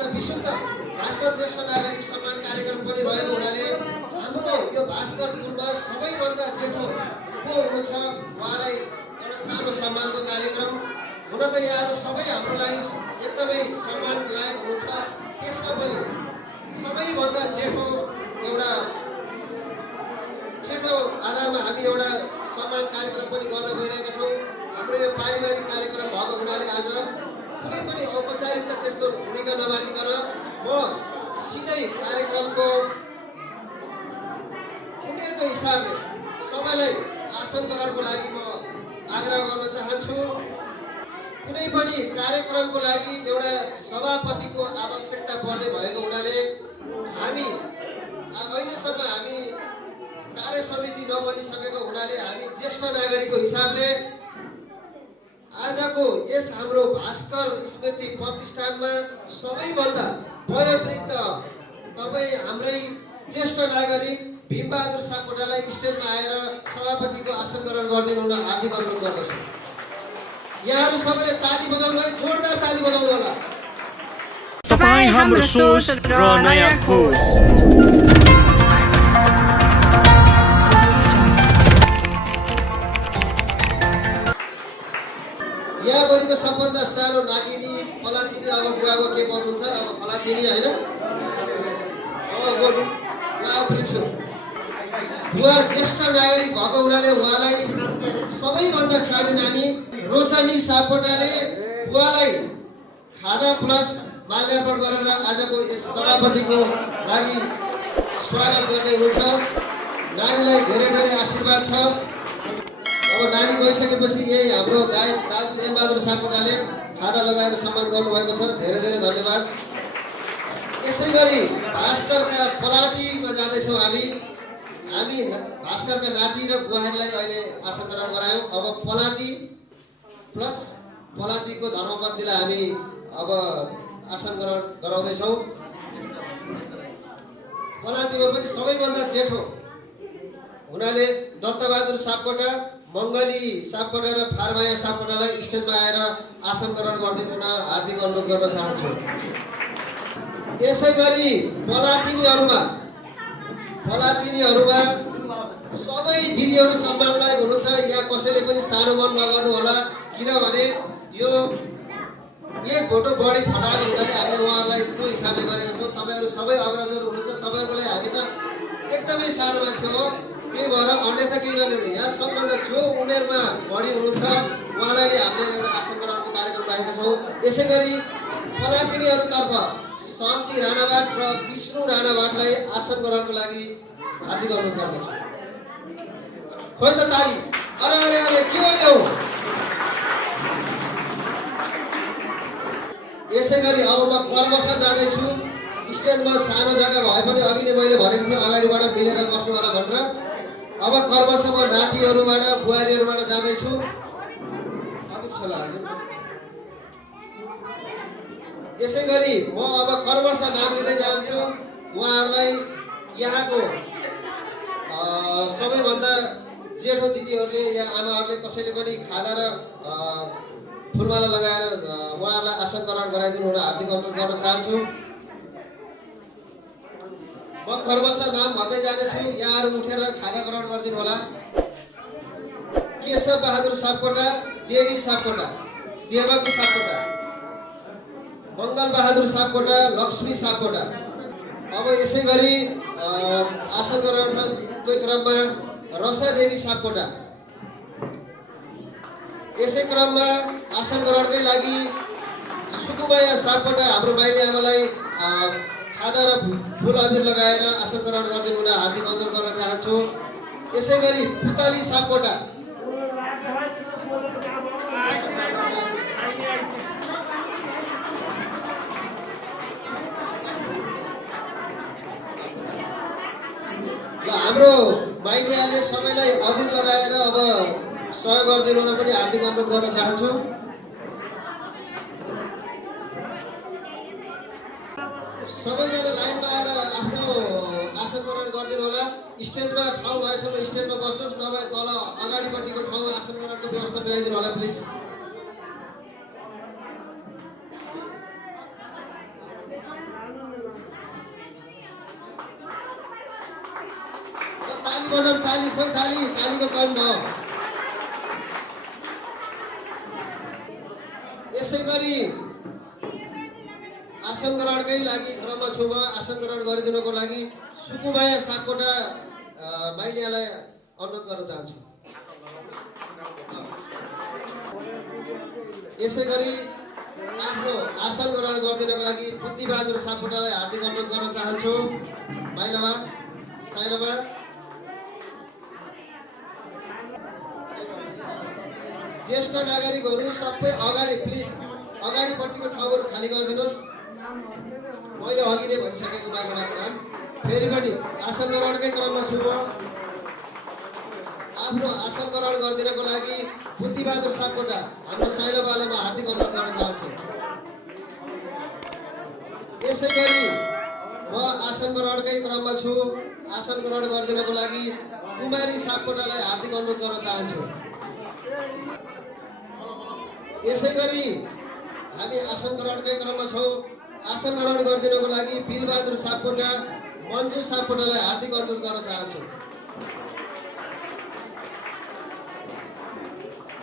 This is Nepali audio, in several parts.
आज विशुद्ध भास्कर ज्येष्ठ नागरिक सम्मान कार्यक्रम पनि रहेको हुनाले हाम्रो यो भास्कर पुलमा सबैभन्दा जेठो को हुनुहुन्छ उहाँलाई एउटा सानो सम्मानको कार्यक्रम हुन त यहाँहरू सबै हाम्रो लागि एकदमै सम्मान लायक हुनुहुन्छ। त्यसमा पनि सबैभन्दा जेठो आधारमा हामी एउटा सम्मान कार्यक्रम पनि गर्न गइरहेका छौँ। हाम्रो यो पारिवारिक कार्यक्रम भएको हुनाले आज कुनै पनि औपचारिकता त्यस्तो भूमिका नमानिकन म सिधै कार्यक्रमको उमेरको हिसाबले सबैलाई आसन ग्रहणको लागि म आग्रह गर्न चाहन्छु। कुनै पनि कार्यक्रमको लागि एउटा सभापतिको आवश्यकता पर्ने भएको हुनाले हामी अहिलेसम्म हामी कार्य समिति नबनिसकेको हुनाले हामी ज्येष्ठ नागरिकको हिसाबले आजको यस हाम्रो भास्कर स्मृति प्रतिष्ठानमा सबैभन्दा वयोवृद्ध तपाईँ हाम्रै ज्येष्ठ नागरिक भीमबहादुर सापकोटालाई स्टेजमा आएर सभापतिको आसन ग्रहण गरिदिनु हुन हार्दिक अनुरोध गर्दछु। यहाँहरू सबैले ताली बजाउनु है, जोरदार ताली बजाउनु होला। तपाईँ हाम्रो सोच र नयाँ खोज। यहाँभरिको सबभन्दा सानो नातिनी पलातिनी अब बुवाको के पर्नुहुन्छ, अब पलातिनी होइन, अब प्रिन्छु बुवा ज्येष्ठ नागरिक भएको हुनाले उहाँलाई सबैभन्दा सानो नानी रोशनी सापकोटाले बुवालाई खादा प्लस माल्यार्पण गरेर आजको यस सभापतिको लागि स्वागत गर्दै हुनुहुन्छ। नानीलाई धेरै धेरै आशीर्वाद छ। अब नानी गइसकेपछि यही हाम्रो दाजु एमबहादुर सापकोटाले खादा लगाएर सम्मान गर्नुभएको छ। धेरै धेरै धन्यवाद। यसै गरी भास्करका पलातीमा जाँदैछौँ हामी भास्करका नाति र बुहारीलाई अहिले आसन ग्रहण गरायौँ। अब पलाती प्लस पलातीको धर्मपत्नीलाई हामी अब आसन ग्रहण गराउँदैछौँ। पलातीमा पनि सबैभन्दा जेठो हुनाले दत्तबहादुर सापकोटा, मङ्गली सापकोटा र फारमाया सापकोटालाई स्टेजमा आएर आसन ग्रहण गरिदिनु हुन हार्दिक अनुरोध गर्न चाहन्छु। यसै गरी पलातिनीहरूमा सबै दिदीहरू सम्मानलायक हुनुहुन्छ। यहाँ कसैले पनि सानो मन नगर्नु होला, किनभने यो एक भोटो बढी फटाएको हुनाले हामीले उहाँहरूलाई त्यो हिसाबले गरेका छौँ। तपाईँहरू सबै अग्रजहरू हुनुहुन्छ, तपाईँहरूलाई हामी त एकदमै सानो मान्छे हो, त्यही भएर अन्यथा केही नलिने। यहाँ सबभन्दा जो उमेरमा बढी हुनुहुन्छ उहाँलाई नै हामीले एउटा आसन ग्रहणको कार्यक्रम राखेका छौँ। यसै गरी पलातिनीहरूतर्फ शान्ति राणाबाट र विष्णु राणाबाटलाई आसन ग्रहणको लागि हार्दिक अनुरोध गर्दछु। खोइ त ताली, अरे अरे अरे के हो यो। यसै गरी अब म कर्मश जाँदैछु। स्टेजमा सानो जग्गा भए पनि अघि नै मैले भनेको थिएँ अगाडिबाट मिलेर बस्नु होला भनेर। अब कर्मश म नातिहरूबाट बुहारीहरूबाट जाँदैछु। यसै गरी म अब कर्मश नाम लिँदै जान्छु। उहाँहरूलाई यहाँको सबैभन्दा जेठो दिदीहरूले या आमाहरूले कसैले पनि खादा र फुलमाला लगाएर उहाँहरूलाई आसन ग्रहण गराइदिनु हुन हार्दिक अनुरोध गर्न चाहन्छु। म कर्मश नाम भन्दै जानेछु, यहाँहरू उठेर खादा ग्रहण गरिदिनु होला। केशव बहादुर सापकोटा, देवी सापकोटा, देवकी सापकोटा, मङ्गल बहादुर सापकोटा, लक्ष्मी सापकोटा। अब यसै गरी आसन ग्रहणको क्रममा रसा देवी सापकोटा। यसै क्रममा आसन ग्रहणकै लागि सुकुमाया सापकोटा हाम्रो माइली आमालाई खादा र फुल अबिर लगाएर आसन ग्रहण गरिदिनु हुन हार्दिक अनुरोध गर्न चाहन्छु। यसै गरी पुतली सापकोटा, हाम्रो माइलियाले सबैलाई अबिर लगाएर अब सहयोग गरिदिनु हुन पनि हार्दिक अनुरोध गर्न चाहन्छु। सबैजना लाइनमा आएर आफ्नो आसन ग्रहण गरिदिनु होला। स्टेजमा ठाउँ भएसम्म स्टेजमा बस्नुहोस्, नभए तल अगाडिपट्टिको ठाउँमा आसन ग्रहणको व्यवस्था मिलाइदिनु होला प्लिज। बजाउँ ताली, खोइ तालीको कम भयो। यसै गरी आसन ग्रहणकै लागि क्रममा छु म। आसन ग्रहण गरिदिनको लागि सुकुमाया सापकोटा माइलियालाई अनुरोध गर्न चाहन्छु। यसै गरी आफ्नो आसन ग्रहण गरिदिनको लागि बुद्धिबहादुर सापकोटालाई हार्दिक अनुरोध गर्न चाहन्छु। माइलामा साइलामा ज्येष्ठ नागरिकहरू सबै अगाडि प्लिज, अगाडिपट्टिको ठाउँहरू खाली गरिदिनुहोस्। मैले अघि नै भनिसकेको माइलामाको नाम। फेरि पनि आसन ग्रहणकै क्रममा छु म। आफ्नो आसन ग्रहण गरिदिनको लागि बुद्धिबहादुर सापकोटा हाम्रो साइलाबालामा हार्दिक अनुरोध गर्न चाहन्छु। यसै गरी म आसन ग्रहणकै क्रममा छु। आसन ग्रहण गरिदिनको लागि कुमारी सापकोटालाई हार्दिक अनुरोध गर्न चाहन्छु। यसै गरी हामी आसन ग्रहणकै क्रममा छौँ। आसन ग्रहण गरिदिनको लागि बिलबहादुर सापकोटा, मन्जु सापकोटालाई हार्दिक अनुरोध गर्न चाहन्छु।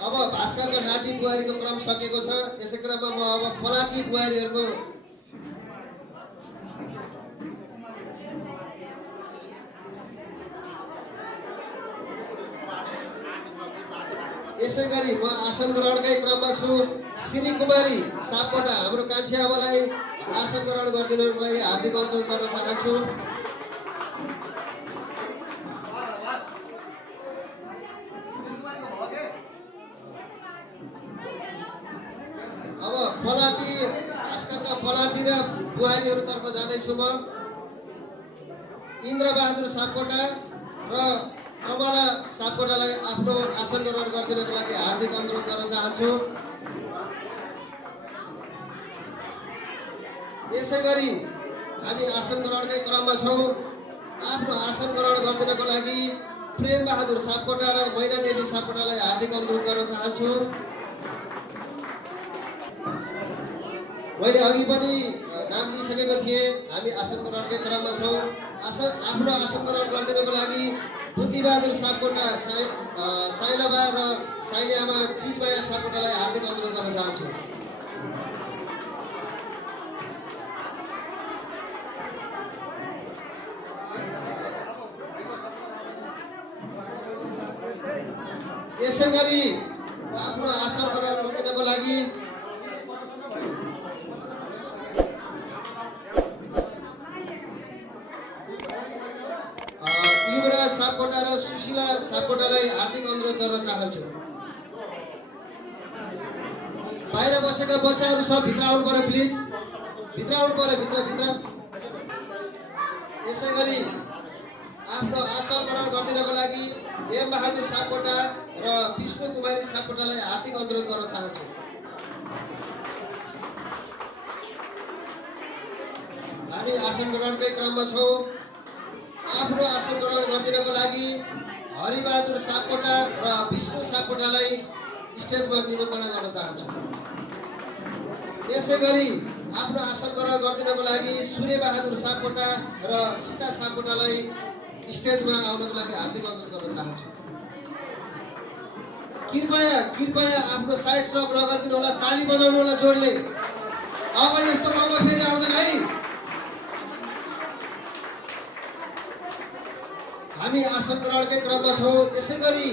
अब भास्करको नाति बुहारीको क्रम सकेको छ। यसै क्रममा म अब पलाती बुहारीहरूको यसै गरी म आसन ग्रहणकै क्रममा छु। श्री कुमारी सापकोटा हाम्रो कान्छी आमालाई आसन ग्रहण गरिदिनको लागि हार्दिक अनुरोध गर्न चाहन्छु। अब पलाती भास्करका पलाती र बुहारीहरूतर्फ जाँदैछु म। इन्द्रबहादुर सापकोटा र कमला सापकोटालाई आफ्नो आसन ग्रहण गरिदिनको लागि हार्दिक अनुरोध गर्न चाहन्छु। यसै गरी हामी आसन ग्रहणकै क्रममा छौँ। आफ्नो आसन ग्रहण गरिदिनको लागि प्रेमबहादुर सापकोटा र मैनादेवी सापकोटालाई हार्दिक अनुरोध गर्न चाहन्छु। मैले अघि पनि नाम लिइसकेको थिएँ। हामी आसन ग्रहणकै क्रममा छौँ। आफ्नो आसन ग्रहण गरिदिनको लागि बुद्धिबहादुर सापकोटा, साइलाबा र साइलियामा चिजमाया सापकोटालाई हार्दिक अनुरोध गर्न चाहन्छु। यसै गरी आफ्नो आसन ग्रहण गरिदिनको लागि युवराज सापकोटा र सुशीला सापकोटालाई हार्दिक अनुरोध गर्न चाहन्छु। बाहिर बसेका बच्चाहरू सब भित्र आउनु पर्यो प्लिज, भित्र आउनु पर्यो, भित्र। यसै गरी आफ्नो आसन ग्रहण गरिदिनको लागि एम बहादुर सापकोटा र विष्णु कुमारी सापकोटालाई हार्दिक अनुरोध गर्न चाहन्छु। हामी आसन ग्रहणकै क्रममा छौँ। आफ्नो आसन ग्रहण गरिदिनको लागि हरिबहादुर सापकोटा र विष्णु सापकोटालाई स्टेजमा निमन्त्रणा गर्न चाहन्छु। यसै गरी आफ्नो आसन ग्रहण गरिदिनको लागि सूर्यबहादुर सापकोटा र सीता सापकोटालाई स्टेजमा आउनको लागि हार्दिक अनुरोध गर्न चाहन्छु। कृपया आफ्नो साइड स्ट्रोक नगरिदिनु होला, ताली बजाउनु होला जोडले। अब यस्तो मौका फेरि आउँदैन है। हामी आसन ग्रहणकै क्रममा छौँ। यसै गरी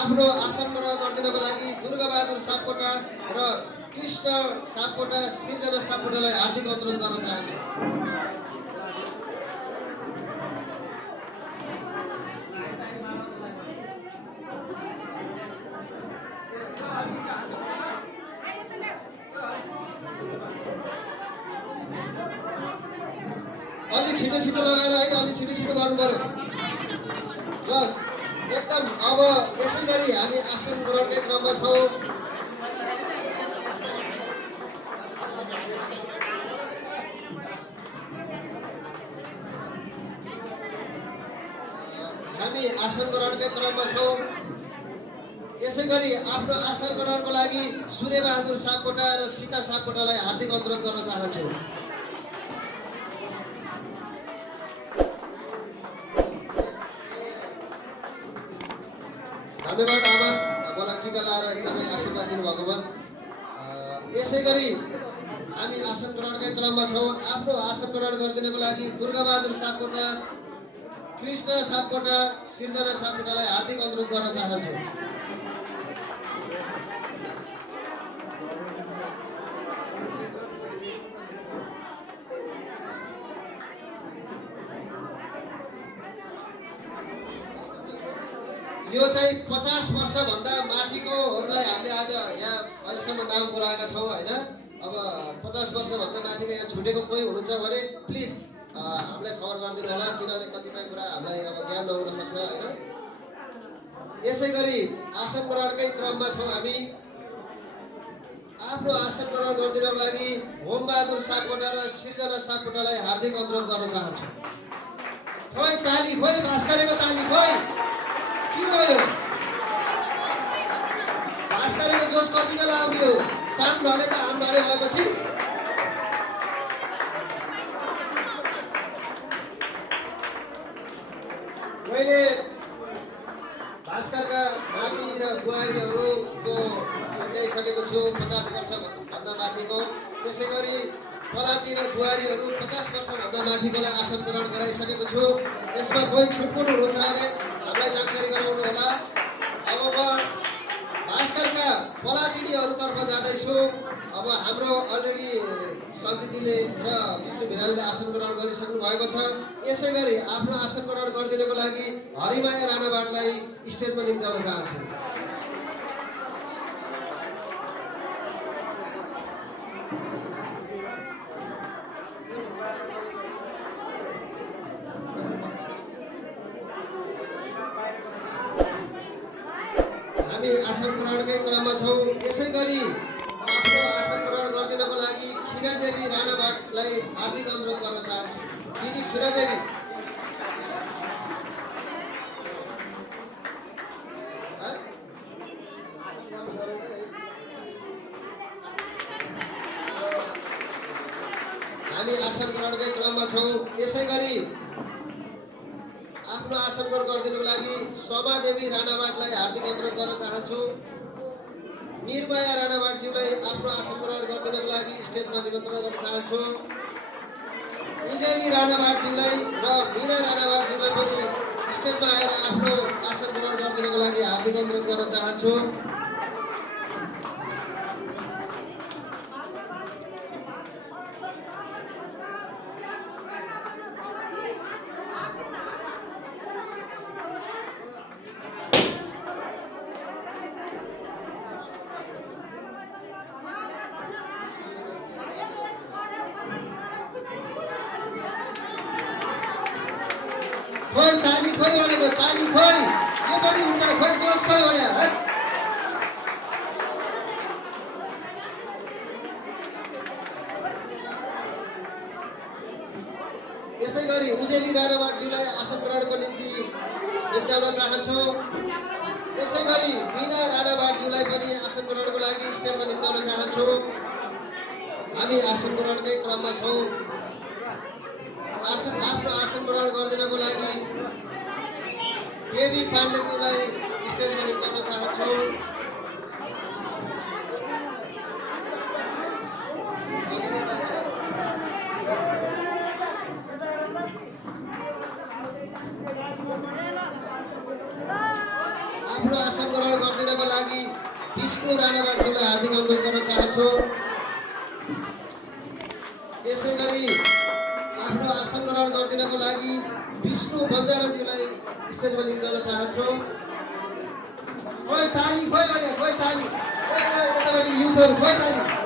आफ्नो आसन ग्रहण गरिदिनको लागि दुर्गाबहादुर सापकोटा र कृष्ण सापकोटा, सृजना सापकोटालाई हार्दिक अनुरोध गर्न चाहन्छु। अलि छिटो लगाएर है, अलि छिटो गर्नु पर्यो र एकदम। अब यसै गरी हामी आसन ग्रहणकै क्रममा छौँ। हामी आसन ग्रहणकै क्रममा छौँ। यसै गरी आफ्नो आसन ग्रहणको लागि सूर्यबहादुर सापकोटा र सीता सापकोटालाई हार्दिक अनुरोध गर्न चाहन्छु। धन्यवाद आमा, मलाई टिका लाएर एकदमै आशीर्वाद दिनुभएकोमा। यसै गरी हामी आसन ग्रहणकै क्रममा छौँ। आफ्नो आसन ग्रहण गरिदिनको लागि दुर्गाबहादुर सापकोटा, कृष्ण सापकोटा, सिर्जना सापकोटालाई हार्दिक अनुरोध गर्न चाहन्छु। यो चाहिँ 50 वर्षभन्दा माथिकोहरूलाई हामीले आज यहाँ अहिलेसम्म नाम बोलाएका छौँ होइन। अब 50 वर्षभन्दा माथिको यहाँ छुटेको कोही हुनुहुन्छ भने प्लिज हामीलाई खबर गरिदिनु होला, किनभने कतिपय कुरा हामीलाई अब ज्ञान नहुन सक्छ होइन। यसै गरी आसन ग्रहणकै क्रममा छौँ हामी। आफ्नो आसन ग्रहण गरिदिनको लागि होमबहादुर सापकोटा र सिर्जना सापकोटालाई हार्दिक अनुरोध गर्न चाहन्छु। खोइ ताली, खोइ भास्करको ताली, खोइ के हो यो भास्करको जोस कति बेला आउने हो? साम ढले त आम ढले भएपछि मैले भास्करका नाति र बुहारीहरूको सिद्ध्याइसकेको छु 50 वर्षभन्दा माथिको। त्यसै गरी पलाती र बुहारीहरू 50 वर्षभन्दा माथिकोलाई आसन ग्रहण गराइसकेको छु। यसमा कोही छुटपुट हुनुहुन्छ भने हामीलाई जानकारी गराउनु होला। अब म भास्करका पलातिनीहरूतर्फ जाँदैछु। अब हाम्रो अलरेडी सन्दिदीले र विष्णु भिरालीले आसन ग्रहण गरिसक्नु भएको छ। यसै गरी आफ्नो आसन ग्रहण गरिदिनको लागि हरिमाया राणावाटलाई स्टेजमा निम्ताउन चाहन्छु। हामी आसन ग्रहणकै क्रममा छौँ। यसै गरी आफ्नो आसन ग्रहण गरिदिनको लागि खिरादेवी राणावाटलाई हार्दिक अनुरोध गर्न चाहन्छु। दिदी खिरादेवी, हामी आसन ग्रहणकै क्रममा छौँ। यसै गरी आफ्नो आसन ग्रहण गरिदिनको लागि समादेवी राणावाटलाई हार्दिक अनुरोध गर्न चाहन्छु। निर्मया राणावाटज्यूलाई आफ्नो आसन ग्रहण गरिदिनको लागि स्टेजमा निमन्त्रण गर्न चाहन्छु। उजेली राणावाटज्यूलाई र मीना राणावाटज्यूलाई पनि स्टेजमा आएर आफ्नो आसन ग्रहण गरिदिनको लागि हार्दिक अनुरोध गर्न चाहन्छु। खोइ ताली, खोइ भनेको ताली, खोइ यो पनि हुन्छ, खोइ जोस खोइ भने है। यसै गरी उजेली राणावाटज्यूलाई आसन ग्रहणको निम्ति निम्त्याउन चाहन्छु। यसै गरी मीना राणावाटज्यूलाई पनि आसन ग्रहणको लागि स्टेजमा निम्त्याउन चाहन्छु। हामी आसन ग्रहणकै क्रममा छौँ। आफ्नो आसन ग्रहण गरिदिनको लागि देवी पाण्डेज्यूलाई स्टेजमा निम्त्याउन चाहन्छु। आफ्नो आसन ग्रहण गरिदिनको लागि विष्णु राणावाटज्यूलाई हार्दिक अनुरोध गर्न चाहन्छु। यसै गरी आफ्नो आसन ग्रहण गरिदिनको लागि विष्णु बन्जाराज्यूलाई स्टेजमा निम्त्याउन चाहन्छु। खोइ ताली, खोइ भने खोइ ताली, यतापट्टि युथहरू खोइ ताली।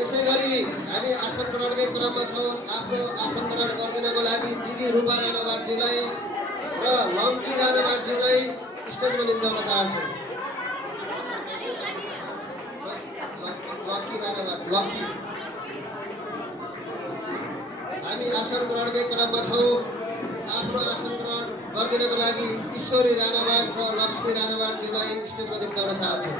यसै गरी हामी आसन ग्रहणकै क्रममा छौँ। आफ्नो आसन ग्रहण गरिदिनको लागि दिदी रूपा राणावाटज्यूलाई र लम्की राणावाटज्यूलाई स्टेजमा निम्ताउन चाहन्छु। Lucky Ranawat, Lucky. हामी आसन ग्रहणकै क्रममा छौँ। आफ्नो आसन ग्रहण गरिदिनको लागि ईश्वरी राणावाट र लक्ष्मी राणावाटज्यूलाई स्टेजमा निम्ताउन चाहन्छु।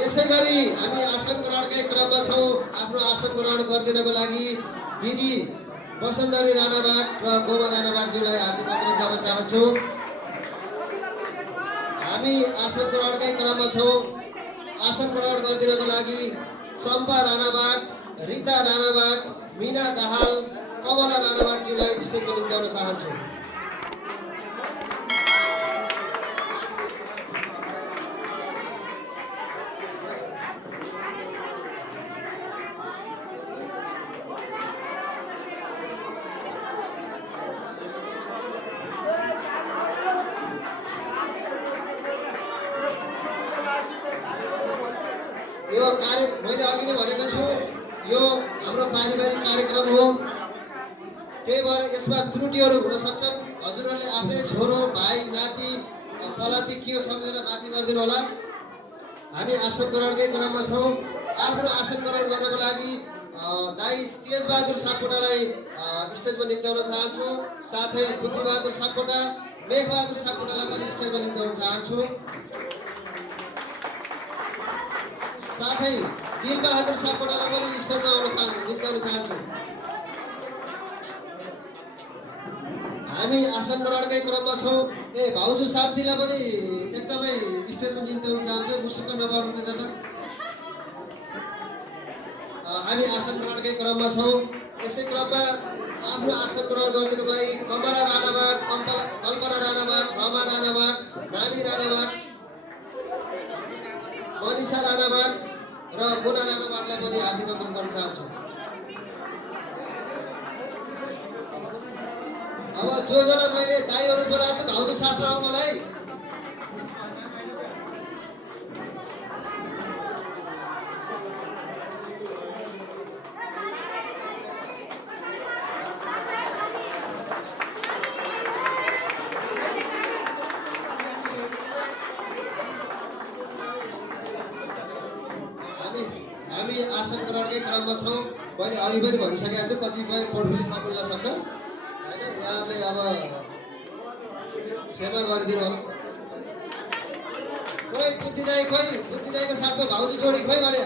यसै गरी हामी आसन ग्रहणकै क्रममा छौँ। आफ्नो आसन ग्रहण गरिदिनको लागि दिदी वसुन्धरी राणावाट र गोमा राणावाटज्यूलाई हार्दिक अनुरोध गर्न चाहन्छु। हामी आसन ग्रहणकै क्रममा छौँ। आसन ग्रहण गरिदिनको लागि चम्पा राणावाट, रिता राणावाट, मिना दाहाल, कमला राणावाटज्यूलाई स्टेजमा निम्ताउन चाहन्छु। यो मैले अघि नै भनेको छु, यो हाम्रो पारिवारिक कार्यक्रम हो। त्यही भएर यसमा त्रुटिहरू हुन सक्छन्। हजुरहरूले आफ्नै छोरो, भाइ, नाति, पलाती के हो सम्झेर माफी गरिदिनु होला। हामी आसन ग्रहणकै क्रममा छौँ। आफ्नो आसन ग्रहण गर्नको लागि दाइ तेजबहादुर सापकोटालाई स्टेजमा निम्ताउन चाहन्छु। साथै बुद्धिबहादुर सापकोटा, मेघबहादुर सापकोटालाई पनि स्टेजमा निम्ताउन चाहन्छु। साथै दिलबहादुर सापकोटालाई पनि स्टेजमा निम्ताउन चाहन्छु। हामी आसन ग्रहणकै क्रममा छौँ। भाउजू साथीलाई पनि एकदमै स्टेजमा निम्ताउन चाहन्छु। मुसुक्क नगर्नु त दादा। हामी आसन ग्रहणकै क्रममा छौँ। यसै क्रममा आफ्नो आसन ग्रहण गरिदिनुको लागि कमला राणावाट, कल्पना राणावाट, रमा राणावाट, नानी राणावाट, मनिषा राणावाट र मुना राणावाटलाई पनि हार्दिक अनुरोध गर्न चाहन्छु। अब जसलाई मैले दाइहरू बोलाएको छु भाउजू साथमा आउनु होला है। हामी आसन ग्रहणकै क्रममा छौँ। मैले अघि पनि भनिसकेको छु, कतिपय पोर्टफोलियो नमिल्न सक्छ होइन। यहाँले अब क्षमा गरिदिनु होला। खोइ बुद्धि दाईको साथमा भाउजू जोडी खोइ भने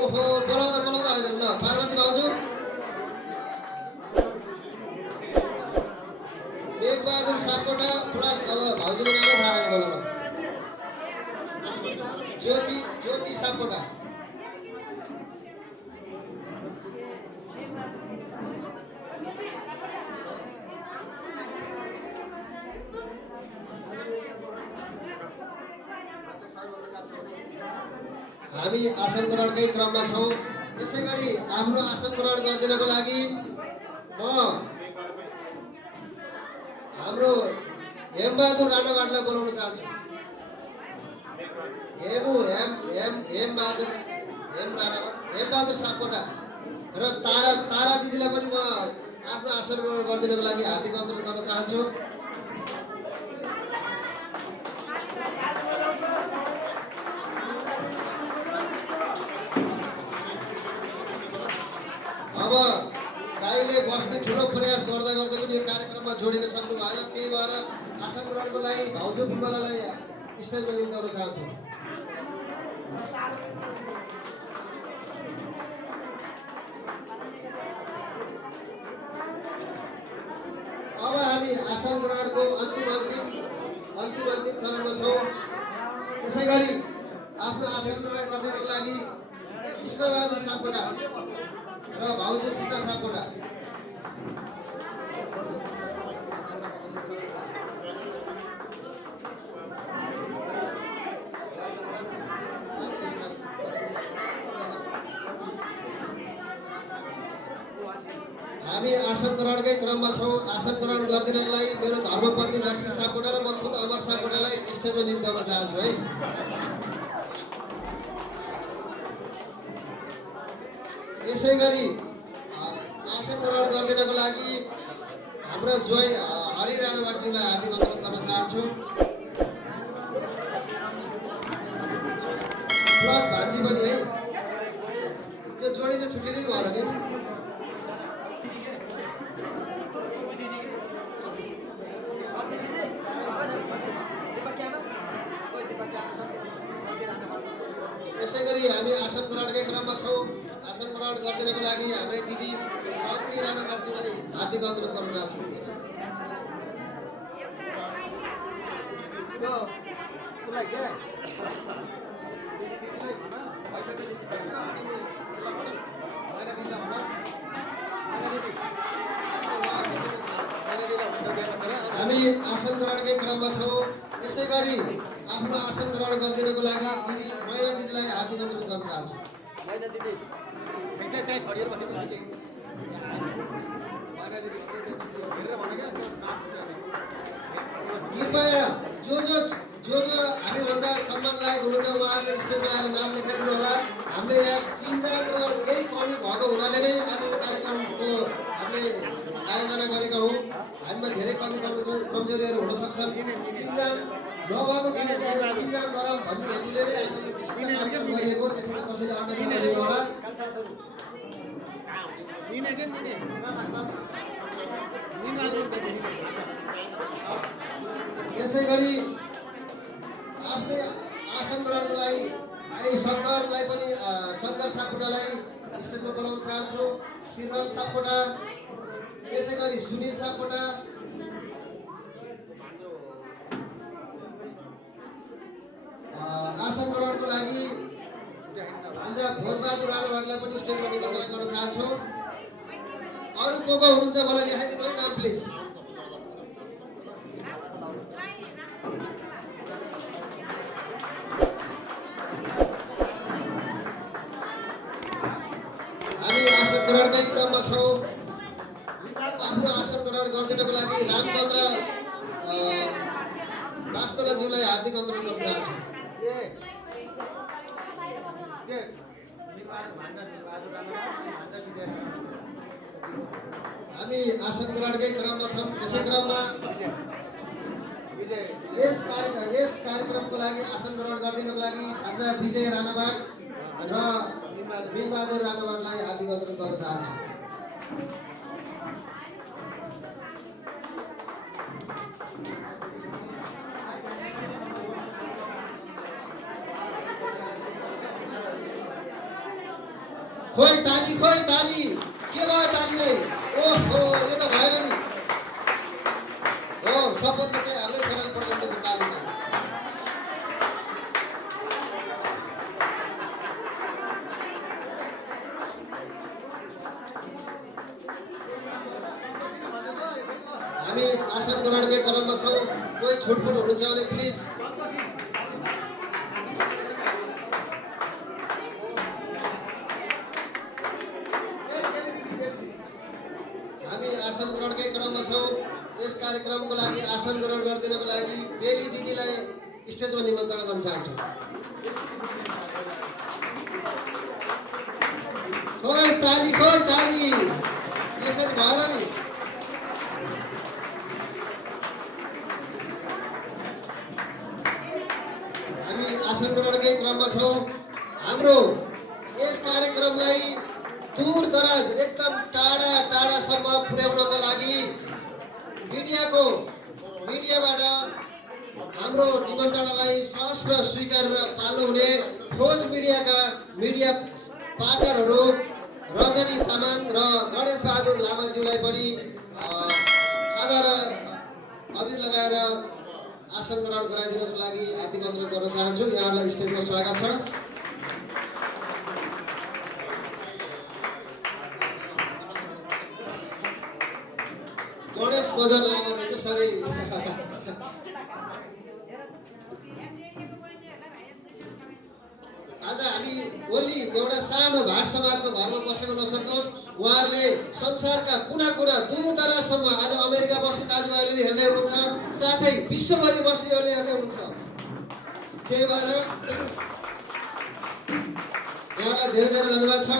ओहो बोलाउँदा होइन। ल पार्वती भाउजू, मेघबहादुर सापकोटा प्लस अब भाउजूको नामै थाहा भएन बोलाउन। ज्योति सापकोटा। हामी आसन ग्रहणकै क्रममा छौँ। यसै गरी आफ्नो आसन ग्रहण गरिदिनको लागि म हाम्रो हेमबहादुर राणावाटलाई बोलाउन चाहन्छु। हेमबहादुर सापकोटा र तारा दिदीलाई पनि म आफ्नो आसन ग्रहण गरिदिनको लागि हार्दिक अनुरोध गर्न चाहन्छु। अब दाइले बस्ने ठुलो प्रयास गर्दा पनि यो कार्यक्रममा जोडिन सक्नु भएन। त्यही भएर आसन ग्रहणको लागि भाउजू बिमलालाई स्टेजमा निम्ताउन चाहन्छु। अब हामी आसन ग्रहणको अन्तिम चरणमा छौँ। त्यसै गरी आफ्नो आसन ग्रहण गर्नको लागि कृष्णबहादुर सापकोटा र भाउजू सीता सापकोटा। हामी आसन ग्रहणकै क्रममा छौँ। आसन ग्रहण गरिदिनको लागि मेरो धर्मपत्नी लक्ष्मी सापकोटा र मजबुत अमर सापकोटालाई स्टेजमा निम्ति गर्न चाहन्छु है। यसै गरी आसन ग्रहण गरिदिनको लागि हाम्रो जोय हरिराणा भट्टज्यूलाई हार्दिक अनुरोध गर्न चाहन्छु। प्लस भान्जी पनि है, त्यो जोडी त छुट्टिनै भयो होला नि। यसै गरी हामी आसन ग्रहणकै क्रममा छौँ। आसन ग्रहण गरिदिनको लागि हाम्रै दिदी शक्ति राणा भट्टज्यूलाई हार्दिक अनुरोध गर्न चाहन्छु। हामी आसन ग्रहणकै क्रममा छौँ। यसै गरी आफ्नो आसन ग्रहण गरिदिनको लागि दिदी मैना दिदीलाई हार्दिक अनुरोध गर्न चाहन्छु। कृपया जो हामीभन्दा सम्मानलायक हुनुहुन्छ उहाँहरूले स्टेजमा आएर नाम लेखाइदिनु होला। हामीले यहाँ चिन्जान र केही कमी भएको हुनाले नै आजको कार्यक्रमको हामीले आयोजना गरेका हौँ। हामीमा धेरै कमजोरीहरू हुन सक्छन्। चिन्जान नभएको कारणले आज चिन्जान गरौँ भन्ने हेतुले नै आज यो विशिष्ट कार्यक्रम गरिएको। त्यसमा कसैले अन्य नलिनु होला। यसै गरी आफ्नै आसन ग्रहणको लागि शङ्करलाई पनि शङ्कर सापकोटालाई स्टेजमा बोलाउन चाहन्छु। श्रीराम सापकोटा, त्यसै गरी सुनिल सापकोटा, आसन ग्रहणको लागि भान्जा भोजबहादुर राणालाई पनि स्टेजमा निमन्त्रण गर्न चाहन्छु। अरू को हुनुहुन्छ मलाई लेखाइदिनु है नाम प्लिज। हामी आसन ग्रहणकै क्रममा छौँ। आफ्नो आसन ग्रहण गरिदिनको लागि रामचन्द्र वास्तोलाज्यूलाई हार्दिक अनुरोध गर्न चाहन्छु। हामी आसन ग्रहणकै क्रममा छौँ। यसै क्रममा यस कार्यक्रमको लागि आसन ग्रहण गरिदिनको लागि भान्जा विजय राणाबाट र बिनबहादुर राणावाटलाई हार्दिक अनुरोध गर्न चाहन्छु। खोइ ताली के भयो तालीलाई? ओहो, यो त भएन नि। हो, शपथले चाहिँ हाम्रै छोराले पठाउनु छ ताली चाहिँ। हामी आसन ग्रहणकै क्रममा छौँ। कोही छुटफुट हुनुहुन्छ भने प्लिज। हामी आसन ग्रहणकै क्रममा छौँ। यस कार्यक्रमको लागि आसन ग्रहण गरिदिनको लागि बेली दिदीलाई स्टेजमा निमन्त्रण गर्न चाहन्छु। खोइ ताली यसरी भएन नि। हामी आसन ग्रहणकै क्रममा छौँ। हाम्रो यस कार्यक्रमलाई दूर दराज एकदम टाढासम्म पुर्याउनको लागि मिडियाबाट हाम्रो निमन्त्रणालाई सहस्र स्वीकार पाल्नुहुने खोज मिडियाका मिडिया पार्टनरहरू रजनी तामाङ र गणेश बहादुर लामाज्यूलाई पनि खादा र अबिर लगाएर आसन ग्रहण गराइदिनको लागि हार्दिक अनुरोध गर्न चाहन्छु। यहाँहरूलाई स्टेजमा स्वागत छ। गणेश बजार लामा चाहिँ सरी आज हामी ओली एउटा सानो भाट समाजको घरमा बसेको नसक्नुहोस्। उहाँहरूले संसारका कुना कुना दूर दराजसम्म आज अमेरिका बस्ने दाजुभाइहरूले हेर्दै हुनुहुन्छ, साथै विश्वभरि बस्नेहरूले हेर्दै हुनुहुन्छ। त्यही भएर यहाँलाई धेरै धेरै धन्यवाद छ।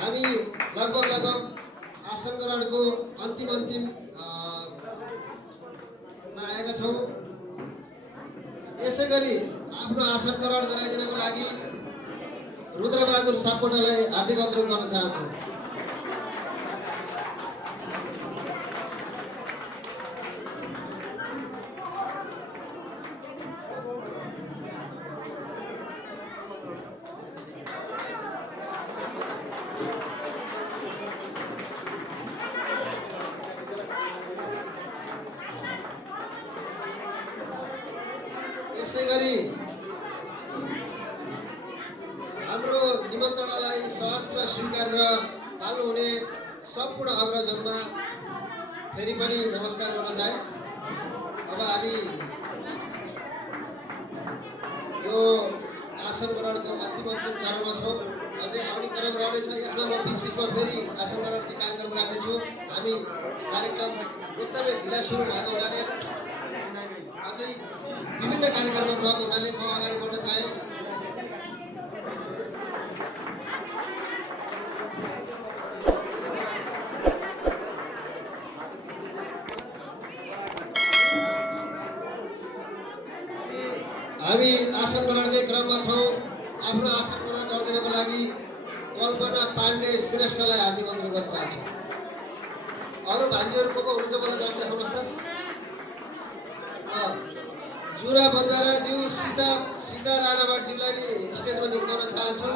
हामी लगभग आसन ग्रहणको अन्तिम आएका छौँ। यसै गरी आफ्नो आसन ग्रहण गराइदिनको लागि रुद्रबहादुर सापकोटालाई हार्दिक अनुरोध गर्न चाहन्छु। यसै गरी हाम्रो निमन्त्रणालाई सहस्त्र स्वीकारेर पाल्नुहुने सम्पूर्ण अग्रजहरूमा फेरि पनि नमस्कार गर्न चाहे। अब हामी यो आसन ग्रहणको अन्तिम चरणमा छौँ। अझै आउने क्रम रहनेछ। यसलाई म बिचमा फेरि आसन ग्रहणको कार्यक्रम राख्नेछु। हामी कार्यक्रम एकदमै ढिला सुरु भएको हुनाले अझै विभिन्न कार्यक्रमहरू रहेको हुनाले म अगाडि बढ्न चाहेँ। हामी आसन ग्रहणकै क्रममा छौँ। आफ्नो आसन ग्रहण गरिदिनको लागि कल्पना पाण्डे श्रेष्ठलाई हार्दिक अनुरोध गर्न चाहन्छु। अरू भान्जीहरू को हुनुहुन्छ मलाई नाम देखाउनुहोस् त। जुरा बन्जाराज्यू सीता राणावाटज्यूलाई नि स्टेजमा निम्ताउन चाहन्छु।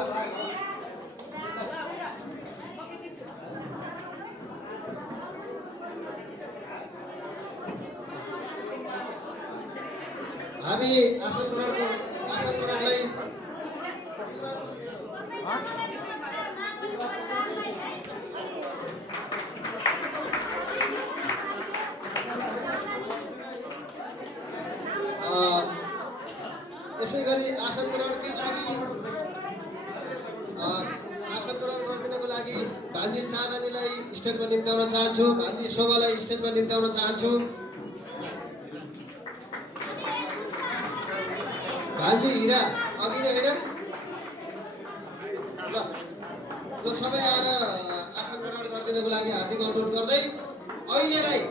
हामी आसन ग्रहणलाई यसै गरी आसन ग्रहण गरिदिनको लागि भान्जी चाँदनीलाई स्टेजमा निम्ताउन चाहन्छु। भान्जी शोभालाई स्टेजमा निम्ताउन चाहन्छु। भान्जी हिरा अघि नै होइन ल सबै आएर आसन ग्रहण गरिदिनको लागि हार्दिक अनुरोध गर्दै अहिलेलाई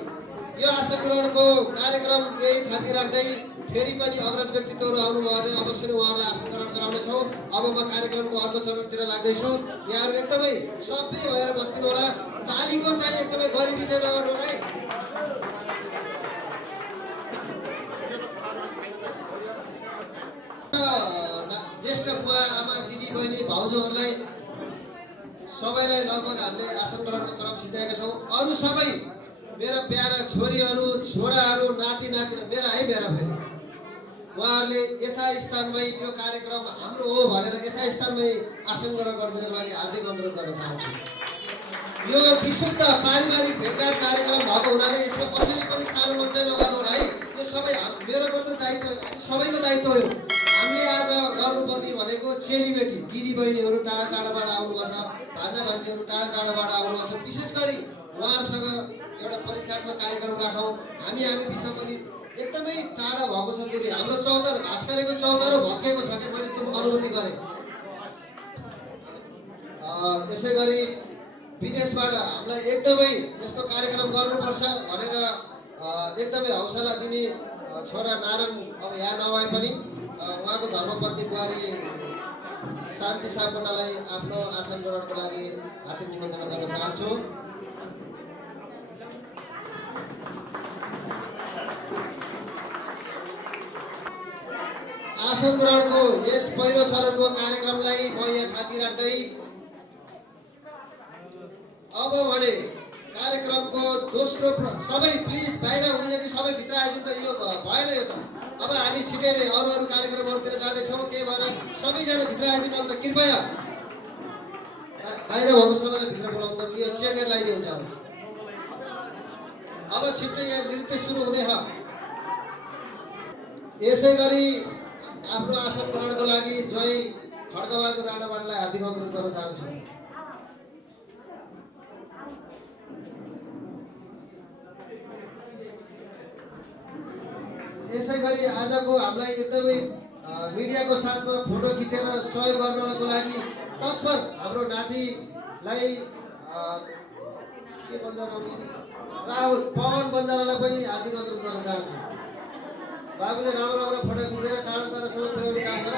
यो आसन ग्रहणको कार्यक्रम यही थाती राख्दै फेरि पनि अग्रज व्यक्तित्वहरू आउनुभयो भने अवश्य नै उहाँहरूलाई आसन ग्रहण गराउनेछौँ। अब म कार्यक्रमको अर्को चरणतिर लाग्दैछु। यहाँहरू एकदमै सबै भएर बस्दिनु होला। तालीको चाहिँ एकदमै गरिबी चाहिँ नगर्नु है। ज्येष्ठ बुवा आमा दिदी बहिनी भाउजूहरूलाई सबैलाई लगभग हामीले आसन ग्रहणको क्रम सिद्ध्याएका छौँ। अरू सबै मेरा प्यारा छोरीहरू छोराहरू नाति मेरा फेरि उहाँहरूले यथास्थानमै यो कार्यक्रम हाम्रो हो भनेर यथास्थानमै आसन ग्रहण गरिदिनको लागि हार्दिक अनुरोध गर्न चाहन्छु। यो विशुद्ध पारिवारिक भेटघाट कार्यक्रम भएको हुनाले यसमा कसैले पनि सानो मञ्चै नगर्नु होला है। यो सबै मेरो मात्र दायित्व हो, सबैको दायित्व हो। हामीले आज गर्नुपर्ने भनेको चेलीबेटी दिदी बहिनीहरू टाढा टाढाबाट आउनुभएको छ, भान्जा भान्जीहरू टाढा टाढाबाट आउनुभएको छ। विशेष गरी उहाँहरूसँग एउटा परिचयात्मक कार्यक्रम राखौँ। हामी बिचमा पनि एकदमै टाढा भएको छ दूरी। हाम्रो चौतारो भास्करेको चौतारो भत्केको छ कि मैले त्यो अनुभूति गरेँ। यसै गरी विदेशबाट हामीलाई एकदमै यस्तो कार्यक्रम गर्नुपर्छ भनेर एकदमै हौसला दिने छोरा नारायण अब यहाँ नभए पनि उहाँको धर्मपत्नी बुहारी शान्ति सापकोटालाई आफ्नो आसन ग्रहणको लागि हार्दिक निमन्त्रणा गर्न चाहन्छु। आसन ग्रहणको यस पहिलो चरणको कार्यक्रमलाई म यहाँ थाती राख्दै अब भने कार्यक्रमको दोस्रो सबै प्लिज बाहिर हुने जति सबै भित्र आइदिनु त यो भएन यो त। अब हामी छिटै नै अरू कार्यक्रमहरूतिर जाँदैछौँ। त्यही भएर सबैजना भित्र आइदिनु अन्त कृपया बाहिर भएको सबैलाई भित्र बोलाउनु त यो चेयर लगाइदिनु हुन्छ। अब छिट्टै यहाँ नृत्य सुरु हुँदैछ। यसै गरी आफ्नो आसन ग्रहणको लागि जय खड्गबहादुर राणावालालाई हार्दिक अनुरोध गर्न चाहन्छु। यसै गरी आजको हामीलाई एकदमै मिडियाको साथमा फोटो खिचेर सहयोग गर्नको लागि तत्पर हाम्रो नातिलाई के भन्छ राहुल पवन बन्जारालाई पनि हार्दिक अनुरोध गर्न चाहन्छु। बाबुले राम्रो राम्रो फोटो खिचेर टाढो टाढोसम्म पुर्याउने काम गर।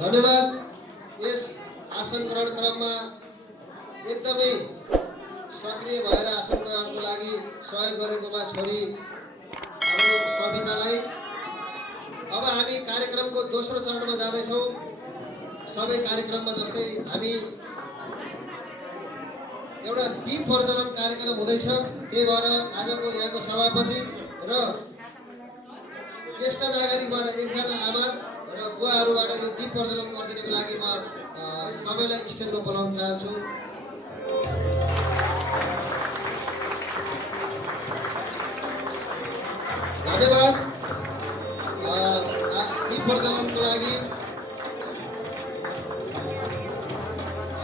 धन्यवाद। यस आसन ग्रहण क्रममा एकदमै सक्रिय भएर आसन ग्रहणको लागि सहयोग गरेकोमा छोरी हाम्रो सवितालाई। अब हामी कार्यक्रमको दोस्रो चरणमा जाँदैछौँ। सबै कार्यक्रममा जस्तै हामी एउटा दीप प्रज्वलन कार्यक्रम हुँदैछ। त्यही भएर आजको यहाँको सभापति र ज्येष्ठ नागरिकबाट एकजना आमा र बुवाहरूबाट यो दीप प्रज्वलन गरिदिनको लागि म सबैलाई स्टेजमा बोलाउन चाहन्छु। धन्यवाद। दीप प्रज्वलनको लागि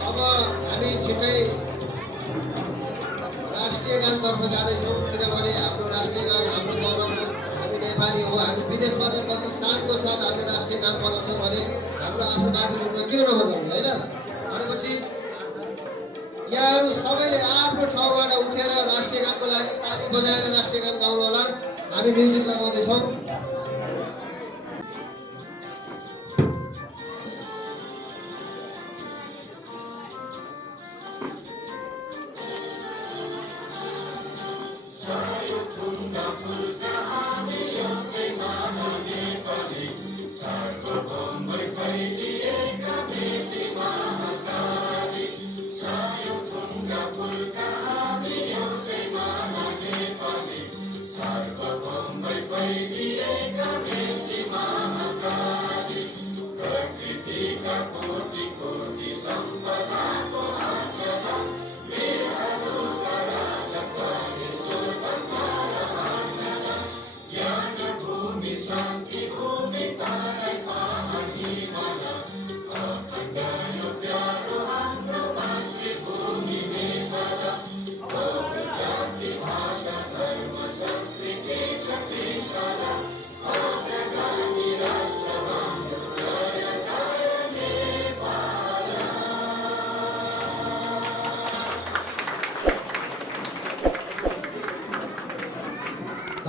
अब हामी छिट्टै राष्ट्रिय गानतर्फ जाँदैछौँ। किनभने हाम्रो राष्ट्रिय गान हाम्रो गौरव हो, हामी नेपाली हो। हामी विदेशमा त कति शानको साथ हामीले राष्ट्रिय गान बनाउँछौँ भने हाम्रो आफ्नो मातृभूमिमा किन नबजाउने होइन। भनेपछि यहाँहरू सबैले आफ्नो ठाउँबाट उठेर राष्ट्रिय गानको लागि ताली बजाएर राष्ट्रिय गान गाउनु होला। हामी म्युजिक लगाउँदैछौँ।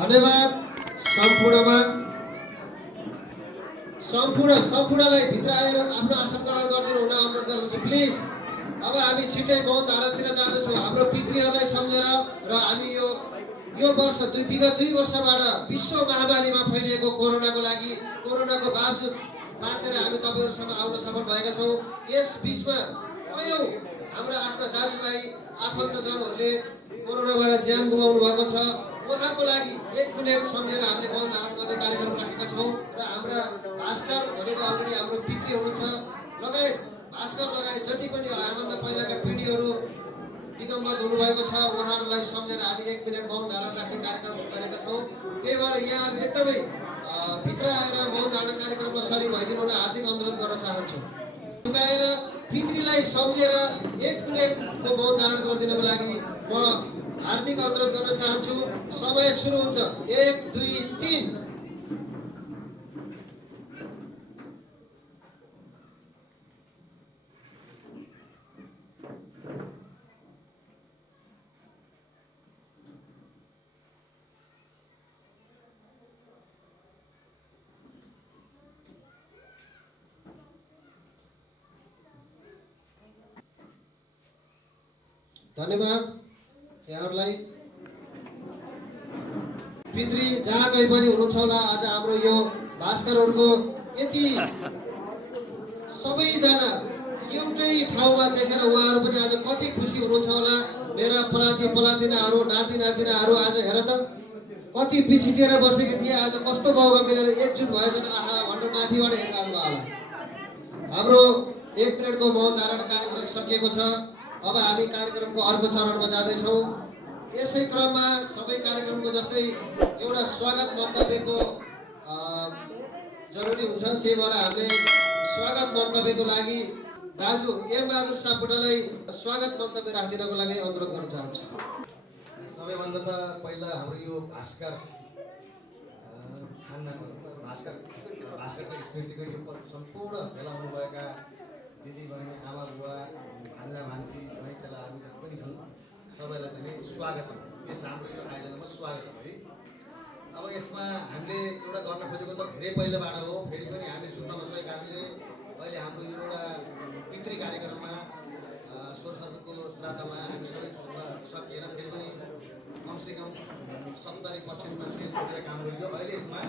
धन्यवाद। सम्पूर्णलाई भित्र आएर आफ्नो आसन ग्रहण गरिदिनु हुन अनुरोध गर्दछु प्लिज। अब हामी छिट्टै मौन धारणतिर जाँदैछौँ। हाम्रो पितृहरूलाई सम्झेर र हामी यो वर्ष विगत 2 वर्षबाट विश्व महामारीमा फैलिएको कोरोनाको लागि कोरोनाको बावजुद बाँचेर हामी तपाईँहरूसँग आउन सफल भएका छौँ। यस बिचमा कयौँ हाम्रा आफ्ना दाजुभाइ आफन्तजनहरूले कोरोनाबाट ज्यान गुमाउनु भएको छ। उहाँको लागि 1 मिनेट सम्झेर हामीले मौन धारण गर्ने कार्यक्रम राखेका छौँ। र हाम्रा भास्कर भनेको अलरेडी हाम्रो पितृ हुनुहुन्छ लगायत भास्कर लगायत जति पनि हामीभन्दा पहिलाका पिँढीहरू दिगम्बत हुनुभएको छ उहाँहरूलाई सम्झेर हामी 1 मिनेट मौन धारण राख्ने कार्यक्रम गरेका छौँ। त्यही भएर यहाँ एकदमै भित्र आएर मौन धारण कार्यक्रममा सरिक भइदिनु हुन हार्दिक अनुरोध गर्न चाहन्छु। झुकाएर पितृलाई सम्झेर 1 मिनेटको मौन धारण गरिदिनको लागि म हार्दिक अनुरोध गर्न चाहन्छु। समय सुरु हुन्छ। 1 2 3। धन्यवाद यहाँहरूलाई। पितृ जहाँ कहीँ पनि हुनुहुन्छ होला। आज हाम्रो यो भास्करहरूको यति सबैजना एउटै ठाउँमा देखेर उहाँहरू पनि आज कति खुसी हुनुहुन्छ होला। मेरा पलातिनाहरू नाति नातिनाहरू आज हेर त कति पिछिटेर बसेको थिए। आज कस्तो मौका मिलेर एकजुट भएछन् आहा भनेर माथिबाट हेर्नु होला। हाम्रो 1 मिनेटको मौन धारण कार्यक्रम सकिएको छ। अब हामी कार्यक्रमको अर्को चरणमा जाँदैछौँ। यसै क्रममा सबै कार्यक्रमको जस्तै एउटा स्वागत मन्तव्यको जरुरी हुन्छ। त्यही भएर हामीले स्वागत मन्तव्यको लागि दाजु एम बहादुर सापकोटालाई स्वागत मन्तव्य राखिदिनको लागि अनुरोध गर्न चाहन्छु। सबैभन्दा त पहिला हाम्रो यो भास्करको स्मृतिको यो सम्पूर्ण भेला हुनुभएका दिदीबहिनी, आमा बुवा, भान्जा भान्जी, भाइचेलाहरू जति पनि छन् सबैलाई चाहिँ स्वागतम। यस हाम्रो यो आयोजनामा स्वागतम है। अब यसमा हामीले एउटा गर्न खोजेको त धेरै पहिलाबाट हो, फेरि पनि हामी छुट्न नसकेको कारणले अहिले हाम्रो यो एउटा पितृ कार्यक्रममा स्वर शब्दको श्राद्धमा हामी सबै छुट्न सकिएन। फेरि पनि कमसेकम 70% मान्छे जुटेर काम गरियो। अहिले यसमा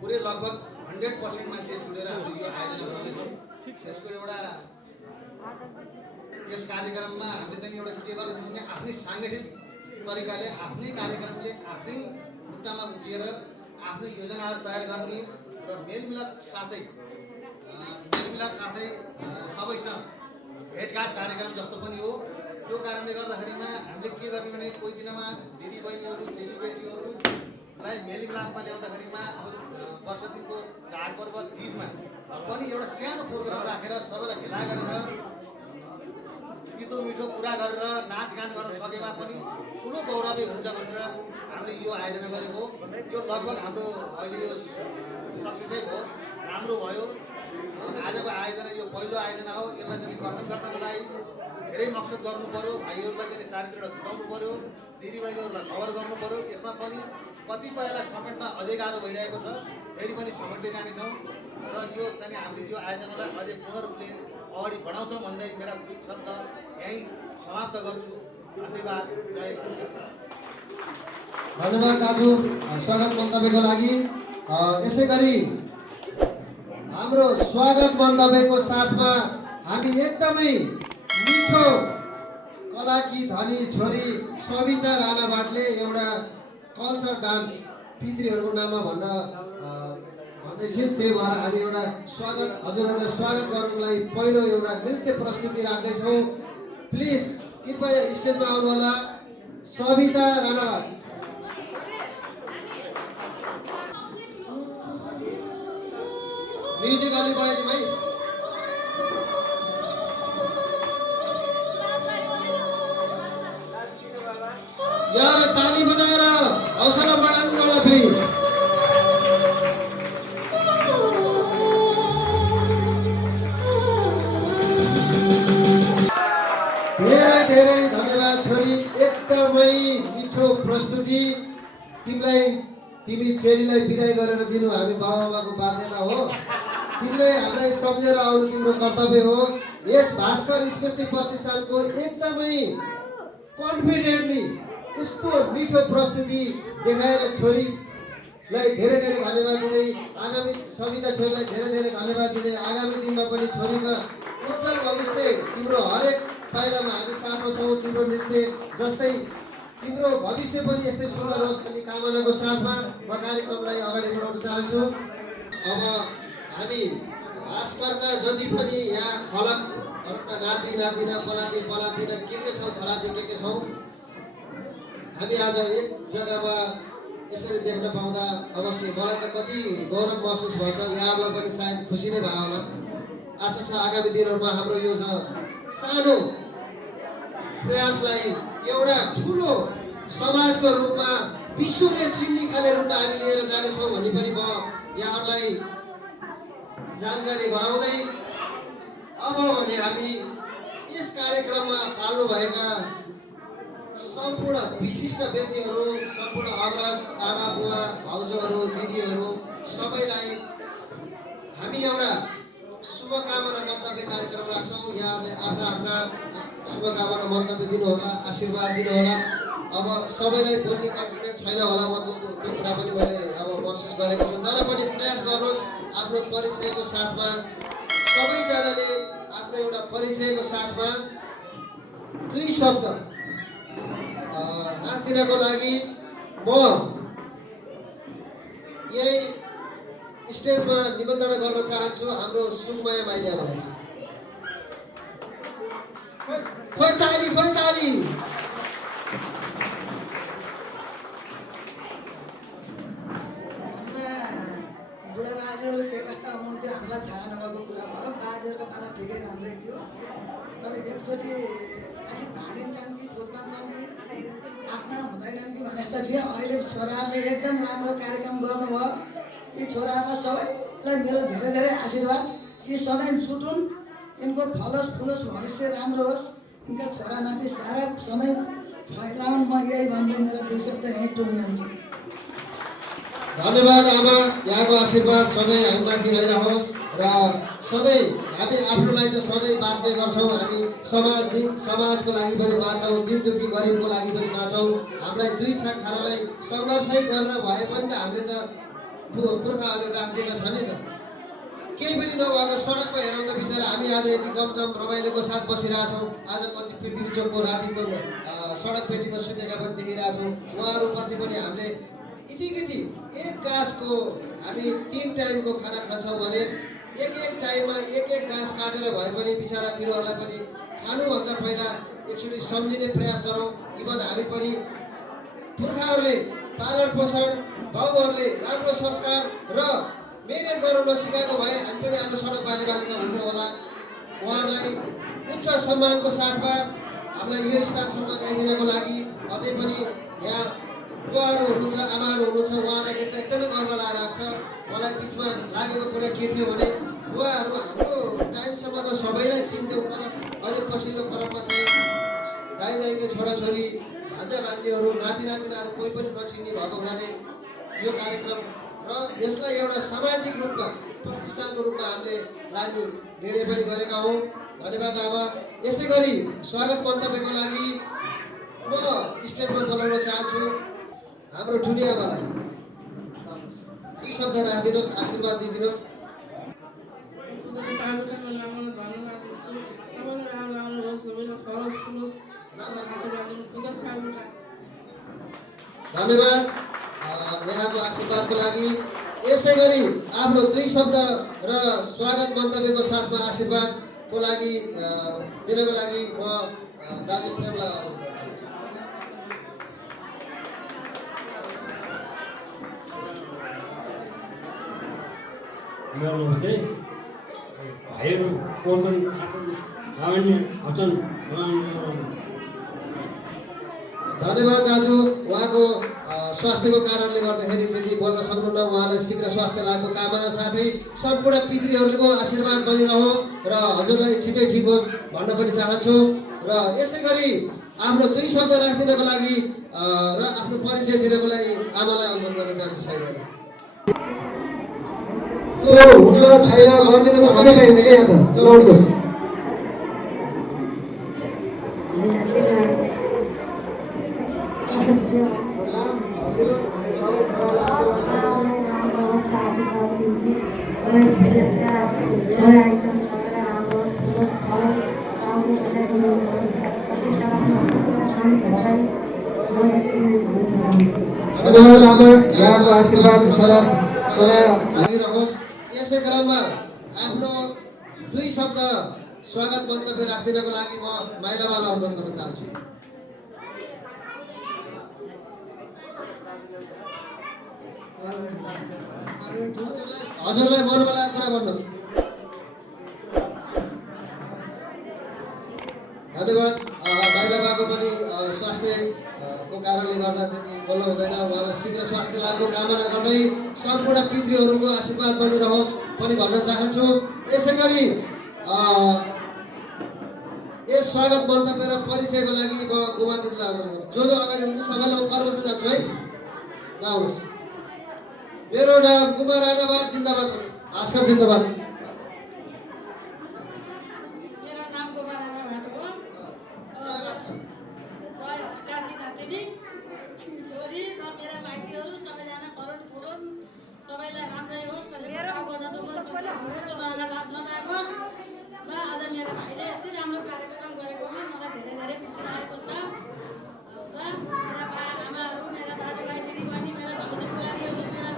पुरै लगभग 100% मान्छे जुटेर हामीले यो आयोजना बनाउँदैछौँ। यसको एउटा यस कार्यक्रममा हामीले चाहिँ एउटा के गर्दैछौँ भने आफ्नै साङ्गठित तरिकाले आफ्नै कार्यक्रमले आफ्नै खुट्टामा उभिएर आफ्नै योजनाहरू तयार गर्ने र मेलमिलाप साथै सबैसँग भेटघाट कार्यक्रम जस्तो पनि हो। त्यो कारणले गर्दाखेरिमा हामीले के गर्ने भने कोही दिनमा दिदीबहिनीहरू, चेलीबेटीहरूलाई मेलमिलापमा ल्याउँदाखेरिमा अब वर्ष दिनको चाडपर्व तिजमा पनि एउटा सानो प्रोग्राम राखेर सबैलाई भेला गरेर तितो मिठो कुरा गरेर नाचगान गर्न सकेमा पनि ठुलो गौरवै हुन्छ भनेर हामीले यो आयोजना गरेको। यो लगभग हाम्रो अहिले यो सक्सेसै भयो, राम्रो भयो। आजको आयोजना यो पहिलो आयोजना हो। यसलाई चाहिँ गठन गर्नको लागि धेरै मकसद गर्नु पर्यो। भाइहरूलाई चाहिँ चारैतिर जुटाउनु पर्यो, दिदीबहिनीहरूलाई कभर गर्नु पर्यो। यसमा पनि कतिपयलाई समेट्न अझै गाह्रो भइरहेको छ, फेरि पनि समेट्दै जानेछौँ र यो चाहिँ हामीले यो आयोजनालाई अझै पूर्ण रूपले अगाडि बढाउँछौँ भन्दै मेरा दुई शब्द यहीँ समाप्त गर्छु। धन्यवाद। जय भास्कर। धन्यवाद दाजु स्वागत मन्तव्यको लागि। यसै गरी हाम्रो स्वागत मन्तव्यको साथमा हामी एकदमै मिठो कलाकी धनी छोरी सविता राणावाटले एउटा कल्चर डान्स पितृहरूको नाममा भन्दैछिन्। त्यही भएर हामी एउटा स्वागत हजुरहरूलाई स्वागत गर्नको लागि पहिलो एउटा नृत्य प्रस्तुति राख्दैछौँ। प्लिज कृपया स्टेजमा आउनुहोला सविता राणावाट। म्युजिक अलि बढाइदिउँ है। यार ताली बजाएर हौसला बढाउनु होला प्लिज। धेरै धेरै धन्यवाद छोरी, एकदमै मिठो प्रस्तुति। तिमी चेलीलाई बिदाई गरेर दिनु हामी बाबाआमाको बाध्यता हो। तिमीले हामीलाई सम्झेर आउनु तिम्रो कर्तव्य हो। यस भास्कर स्मृति प्रतिष्ठानको एकदमै कन्फिडेन्टली यस्तो मिठो प्रस्तुति देखाएर छोरीलाई धेरै धेरै धन्यवाद दिँदै आगामी सविता छोरीलाई धेरै धेरै धन्यवाद दिँदै आगामी दिनमा पनि छोरीको उज्जवल भविष्य तिम्रो हरेक पाइलामा हामी साथमा छौँ। तिम्रो नृत्य जस्तै तिम्रो भविष्य पनि यस्तै सुन्दर होस् भन्ने कामनाको साथमा म कार्यक्रमलाई अगाडि बढाउन चाहन्छु। अब हामी भास्करका जति पनि यहाँ फलक नाति नातिना पलाती पलातिना के छौँ फलाती के छौँ हामी आज एक जग्गामा यसरी देख्न पाउँदा अवश्य मलाई त कति गौरव महसुस भएछ। यहाँहरूलाई पनि सायद खुसी नै भयो होला। आशा छ आगामी दिनहरूमा हाम्रो यो सानो प्रयासलाई एउटा ठुलो समाजको रूपमा विश्वले चिन्ने खाले रूपमा हामी लिएर जानेछौँ भन्ने पनि म यहाँहरूलाई जानकारी गराउँदै अब भने हामी यस कार्यक्रममा पाल्नुभएका सम्पूर्ण विशिष्ट व्यक्तिहरू, सम्पूर्ण अग्रज आमा बुवा भाउजूहरू दिदीहरू सबैलाई हामी एउटा शुभकामना मन्तव्य कार्यक्रम राख्छौँ। यहाँहरूले आफ्ना आफ्ना शुभकामना मन्तव्य दिनुहोला, आशीर्वाद दिनुहोला। अब सबैलाई बोल्ने कन्फिडेन्स छैन होला, म त्यो कुरा पनि मैले अब महसुस गरेको छु। तर पनि प्रयास गर्नुहोस् आफ्नो परिचयको साथमा, सबैजनाले आफ्नो एउटा परिचयको साथमा दुई शब्द राखिदिनको लागि म यही स्टेजमा निमन्त्रणा गर्न चाहन्छु हाम्रो सुखमाया माइलीलाई। खोइ ताली बुढा बाजेहरू के कस्ता हुनुहुन्थ्यो हामीलाई थाहा नभएको कुरा भयो। बाजेहरूको पाला ठिकै राम्रै थियो, तर एकचोटि अलिक भाँडिन्छन् कि खोज्छन् कि आफ्ना हुँदैनन् कि भनेर त थियो। अहिले छोराहरूले एकदम राम्रो कार्यक्रम गर्नुभयो। यी छोराहरूलाई सबैलाई मेरो धेरै धेरै आशीर्वाद। यी सधैँ जुटुन्, यिनको फलोस् फुलोस्, भविष्य राम्रो होस्, यिनका छोरा नाति सारा सधैँ फैलाउन्। म यही भन्दै मेरो 2 शब्द यहीँ टुङ्ग्याउँछु। धन्यवाद आमा, यहाँको आशीर्वाद सधैँ हामीमाथि रहिरहोस् र सधैँ हामी आफ्नो लागि त सधैँ बाँच्ने गर्छौँ। हामी समाजको लागि पनि बाँच्छौँ, दिन दुखी गरिबको लागि पनि बाँच्छौँ। हामीलाई 2 छाक खानालाई सङ्घर्षै गरेर भए पनि त हामीले त पुर्खाहरूले राखिदिएका छन् नि त। केही पनि नभएको सडकमा हेरौँ त बिचरा हामी आज यति गमजम रमाइलोको साथ बसिरहेछौँ। आज कति पृथ्वी चोकको रातिको सडक पेटीमा सुतेका पनि देखिरहेछौँ। उहाँहरूप्रति पनि हामीले यति एक गाँसको हामी 3 टाइमको खाना खान्छौँ भने एक टाइममा एक गाँस काटेर भए पनि बिचरा तिनीहरूलाई पनि खानुभन्दा पहिला एकचोटि सम्झिने प्रयास गरौँ। इभन हामी पनि पुर्खाहरूले पालन पोषण, बाबुहरूले राम्रो संस्कार र मेहनत गराउन सिकाएको भए हामी पनि आज सडक बालिका हुन्थ्यौँ होला। उहाँहरूलाई उच्च सम्मानको साथमा हामीलाई यो स्थानसम्म ल्याइदिनको लागि अझै पनि यहाँ बुवाहरू हुनुहुन्छ, आमाहरू हुनुहुन्छ, उहाँहरूलाई देख्दा एकदमै गर्व लागिरहेको छ। मलाई बिचमा लागेको कुरा के थियो भने बुवाहरू हाम्रो टाइमसम्म त सबैलाई चिन्थ्यौँ, तर अहिले पछिल्लो क्रममा चाहिँ दाइको छोराछोरी, भान्जा भान्जीहरू, नाति नातिनाहरू कोही पनि नचिन्ने भएको हुनाले यो कार्यक्रम र यसलाई एउटा सामाजिक रूपमा प्रतिष्ठानको रूपमा हामीले लाने निर्णय पनि गरेका हौँ। धन्यवाद आमा। यसै गरी स्वागत मन्तव्यको लागि म स्टेजमा बोलाउन चाहन्छु हाम्रो ठुली आमालाई। 2 शब्द राखिदिनुहोस्, आशीर्वाद दिइदिनुहोस्। धन्यवाद यहाँको आशीर्वादको लागि। यसै गरी आफ्नो 2 शब्द र स्वागत मन्तव्यको साथमा आशीर्वादको लागि दिनको लागि म दाजु प्रेमलाई अनुरोध गर्छु। मेरो नमस्ते। भाइहरू कोर्छन्, खाछन्, खाछन्। धन्यवाद दाजु। उहाँको स्वास्थ्यको कारणले गर्दाखेरि त्यति बोल्न सक्नुहुन्न। उहाँलाई शीघ्र स्वास्थ्य लाभको कामना साथै सम्पूर्ण पितृहरूको आशीर्वाद बनिरहोस् र हजुरलाई छिटै ठिक होस् भन्न पनि चाहन्छु। र यसै गरी आफ्नो 2 शब्द राखिदिनको लागि र आफ्नो परिचय दिनको लागि आमालाई अनुरोध गर्न चाहन्छु। साइडलाई हुनेवाला छैन, गरिदिनु त हामी पाइँदैन क्या यहाँ त लौटोस्। धन्यवाद आमा, यहाँको आशीर्वाद सदा लागिरहोस्। यसै क्रममा आफ्नो 2 शब्द स्वागत मन्तव्य राखिदिनको लागि म माइलावालाई अनुरोध गर्न चाहन्छु। हजुरलाई मनमा लागेको कुरा भन्नुहोस्। धन्यवाद। माइलाबाको पनि स्वास्थ्यको कारणले गर्दा त्यति बोल्नु हुँदैन। उहाँलाई शीघ्र स्वास्थ्य लाभको कामना गर्दै सम्पूर्ण पितृहरूको आशीर्वाद बनिरहोस् पनि भन्न चाहन्छु। यसै गरी यस स्वागत मन्तव्य र परिचयको लागि म गुमा दिदीलाई अनुरोध गर्छु। जो अगाडि हुन्छ सबैलाई कर्मश जान्छु है, आउनुहोस्। मेरो नाम कुमार राणाबाट, जिन्दाबाद। भास्कर जिन्दाबाद। मेरो नाम कुमार राणाबाट हो। छोरी र मेरा माइतीहरू सबैजना फरन फुरन, सबैलाई राम्रै होस्, कसैको गर्न त नलागोस्। ल आज मेरो भाइले यति राम्रो कार्यक्रम गरेकोमा मलाई धेरै धेरै खुसी लागेको छ। र मेरा आमाहरू, मेरा दाजुभाइ, दिदीबहिनी, मेरा भाउजू बुहारीहरू, मेरा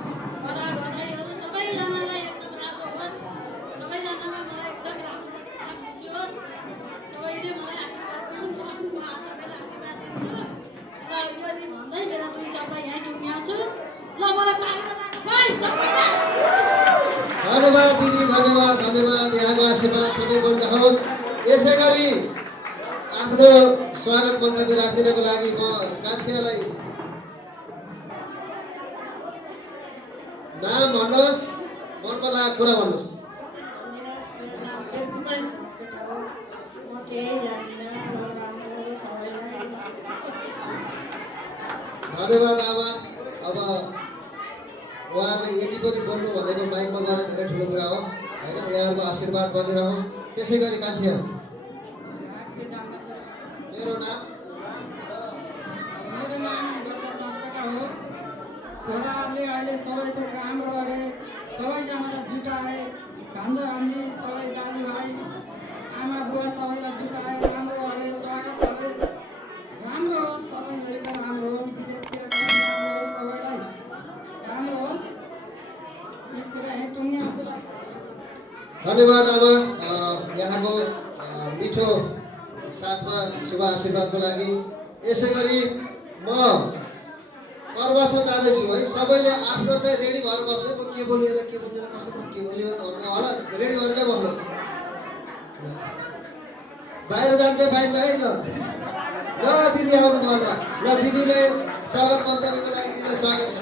बडा भनाइहरू सबैजनालाई एकदम राम्रो होस्। धन्यवाद दिदी, धन्यवाद धन्यवाद। यहाँको आशीर्वाद सधैँ बनिरहोस्। यसै गरी आफ्नो स्वागत मन्तव्य राखिदिनको लागि म कान्छियालाई नाम भन्नुहोस्, मनमा लागेको कुरा भन्नुहोस्। धन्यवाद आमा। अब उहाँहरूले यति पनि बोल्नु भनेको माइकमा गएर धेरै ठुलो कुरा हो होइन। यहाँहरूको आशीर्वाद बनिरहोस्। त्यसै गरी कान्छिया, मेरो नाम वर्षा सापकोटा हो। छोराहरूले अहिले सबै थोक राम्रो गरे, सबैजनालाई जुटाए, भान्जा भान्जी सबै दाजुभाइ आमा बुवा सबैलाई जुटाए, राम्रो गरे, स्वागत गरे। राम्रो होस्, सबैभरिको राम्रो होस्, विदेशतिर पनि राम्रो होस्, सबैलाई राम्रो होस्। एक कुरा यहाँ टुङ्ग्याउँछु ल। धन्यवाद आमा। यहाँको मिठो साथमा शुभ आशीर्वादको लागि। यसै गरी म कर्मश जाँदैछु है। सबैले आफ्नो चाहिँ रेडी भएर बस्नु। म के बोलिएला के बोलिएला कस्तो के बोलियो भन्नु होला। रेडी भएर चाहिँ बस्नुहोस्। बाहिर जान्छ बाहिर है ल। ल दिदी आउनु पर्छ। ल दिदीले स्वागत मन्तव्यको लागि दिदीलाई स्वागत छ।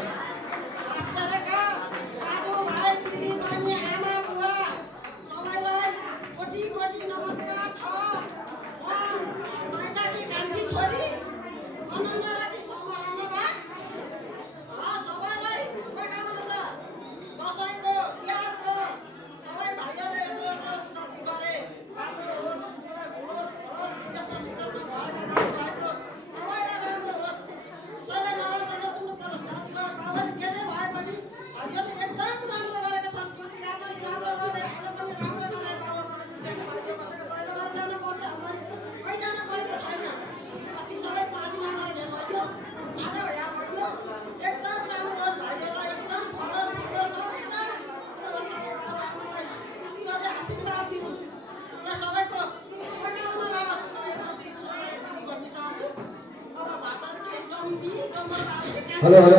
Hello hello.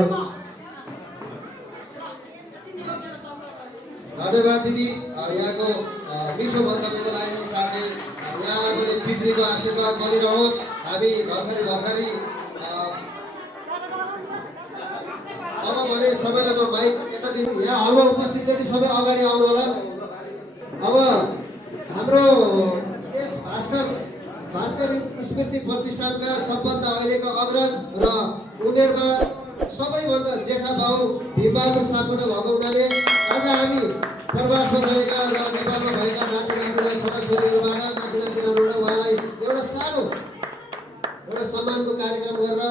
धन्यवाद दिदी यहाँको मिठो मन्तव्यको लागि। साथै यहाँलाई पनि पितृको आशीर्वाद बनिरहोस्। हामी भर्खरै भर्खरै अब भने सबैलाई म माइक यता दिनु। यहाँ हलमा उपस्थित जति सबै अगाडि आउनु होला। अब हाम्रो यस भास्कर स्मृति प्रतिष्ठानका सबभन्दा अहिलेको अग्रज र उमेरमा सबैभन्दा जेठा बाउ भीमबहादुर सापकोटा भएको हुनाले आज हामी प्रवासमा रहेका र नेपालमा भएका नाति नातिना छोराछोरीहरूबाट नाति नातिनाहरूबाट उहाँलाई एउटा सानो एउटा सम्मानको कार्यक्रम गरेर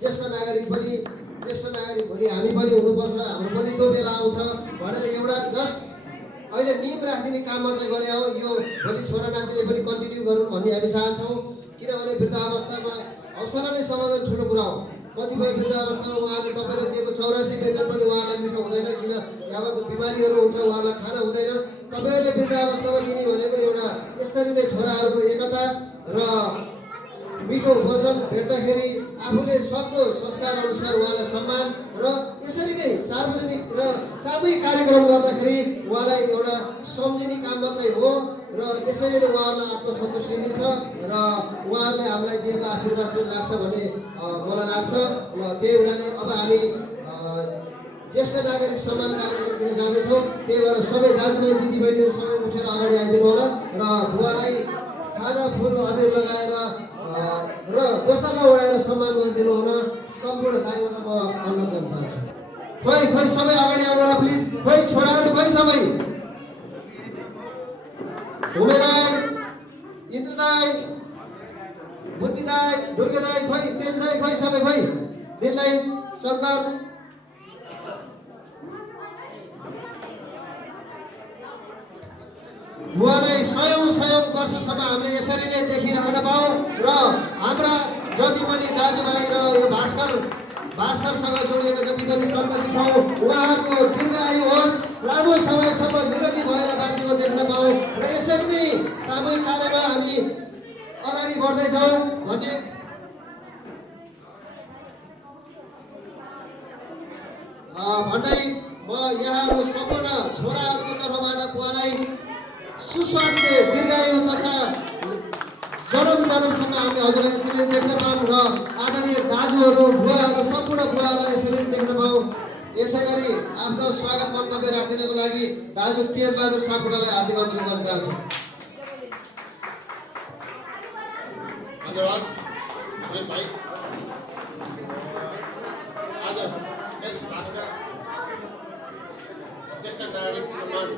ज्येष्ठ नागरिक भोलि हामी पनि हुनुपर्छ, हाम्रो पनि त्यो बेला आउँछ भनेर एउटा जस्ट अहिले नियम राखिदिने काम मात्रै गरे हो। यो भोलि छोरा नातिले पनि कन्टिन्यू गरौँ भन्ने हामी चाहन्छौँ। किनभने वृद्धावस्थामा हौसला नै समाधान ठुलो कुरा हो। कतिपय वृद्धावस्थामा उहाँले तपाईँले दिएको 84 वेतन पनि उहाँलाई मिठो हुँदैन। किन यहाँको बिमारीहरू हुन्छ, उहाँलाई खाना हुँदैन। तपाईँहरूले वृद्धावस्थामा दिने भनेको एउटा यसरी नै छोराहरूको एकता र मिठो भोजन भेट्दाखेरि आफूले सक्दो संस्कार अनुसार उहाँलाई सम्मान र यसरी नै सार्वजनिक र सामूहिक कार्यक्रम गर्दाखेरि उहाँलाई एउटा सम्झिने काम मात्रै हो र यसरी नै उहाँहरूलाई आत्मसन्तुष्टि मिल्छ र उहाँहरूले हामीलाई दिएको आशीर्वाद पनि लाग्छ भन्ने मलाई लाग्छ। र त्यही हुनाले अब हामी ज्येष्ठ नागरिक सम्मान कार्यक्रमतिर जाँदैछौँ। त्यही भएर सबै दाजुभाइ दिदीबहिनीहरू सबै उठेर अगाडि आइदिनु होला र बुवालाई खाना फुल अबिर लगाएर र दोस्रो उडाएर सम्मान गरिदिनु हुन सम्पूर्ण दाइबाट म अनुरोध गर्न चाहन्छु। खोइ सबै अगाडि आउनु होला प्लिज। खोइ छोराहरू खोइ सबै उमे दाई, इन्द्र दाई, बुद्धि दाई, दुर्गे दाई, खोइ तेज दाई, खोइ सबै खोइ दिल दाई, शङ्कर बुवालाई सयौँ वर्षसम्म हामीले यसरी नै देखिरहन पाऊँ र हाम्रा जति पनि दाजुभाइ र यो भास्करसँग जोडिएका जति पनि सन्तति छौँ उहाँहरूको दीर्घायु होस्, लामो समयसम्म निरोगी भएर बाँचेको देख्न पाऊँ र यसरी नै सामूहिक कार्यमा हामी अगाडि बढ्दैछौँ भन्ने भन्दै म यहाँहरू सम्पूर्ण छोराहरूको तर्फबाट बुवालाई सुस्वास्थ्य दीर्घायु तथा जन्मसम्म हामी हजुरलाई यसरी देख्न पाऊँ र आदरणीय दाजुहरू बुवाहरू सम्पूर्ण बुवाहरूलाई यसरी देख्न पाऊँ। यसै गरी आफ्नो स्वागत मन्तव्य राखिदिनको लागि दाजु तेजबहादुर सापकोटालाई हार्दिक अनुरोध गर्न चाहन्छु। धन्यवाद भाइ। आज यस भाषका ज्येष्ठ नागरिक सम्मान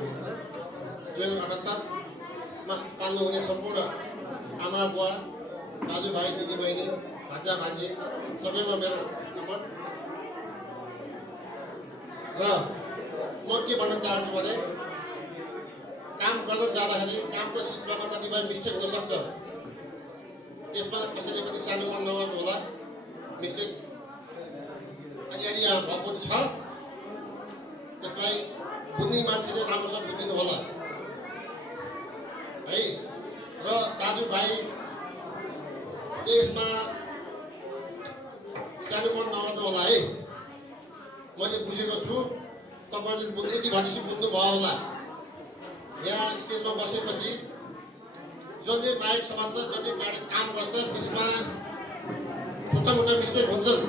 2078मा पाल्नुहुने सम्पूर्ण आमा बुवा दाजुभाइ दिदीबहिनी भान्जा भान्जी सबैमा मेरो नमन। र म के भन्न चाहन्छु भने काम गर्न जाँदाखेरि कामको सिलसिलामा कतिपय मिस्टेक हुनसक्छ, त्यसमा कसैले पनि सानो मन नगर्नु होला। मिस्टेक अलिअलि यहाँ भएको छ, त्यसलाई बुझ्ने मान्छेले राम्रोसँग बुझिदिनु होला है। र दाजुभाइ यसमा सानो मन नगर्नु होला है। मैले बुझेको छु, तपाईँहरूले यति भनेपछि बुझ्नुभयो होला। यहाँ स्टेजमा बसेपछि जसले माइक समात्छ, जसले काम गर्छ, त्यसमा छुट्टामुट्टा मिस्टेक हुन्छन्,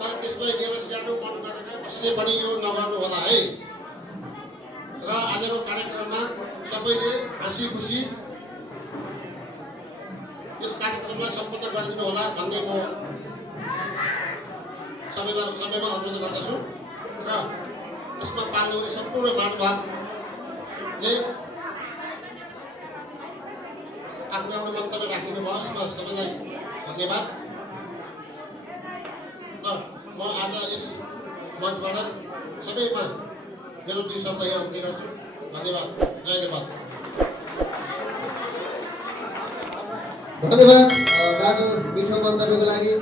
तर त्यसलाई लिएर सानो मन गरेर कसैले पनि यो नगर्नु होला है। र आजको कार्यक्रममा सबैले हाँसी खुसी यस कार्यक्रमलाई सम्पन्न गरिदिनु होला भन्ने म सबैमा अनुरोध गर्दछु। र यसमा पाल्नुहुने सम्पूर्ण महानुभावले आफ्नो आफ्नो मन्तव्य राखिदिनु भयो, यसमा सबैलाई धन्यवाद। र म आज यस मञ्चबाट सबैमा मेरो 2 शब्द यहाँ अन्त्य गर्छु। धन्यवाद, जय नेपाल। धन्यवाद दाजु मिठो मन्तव्यको लागि।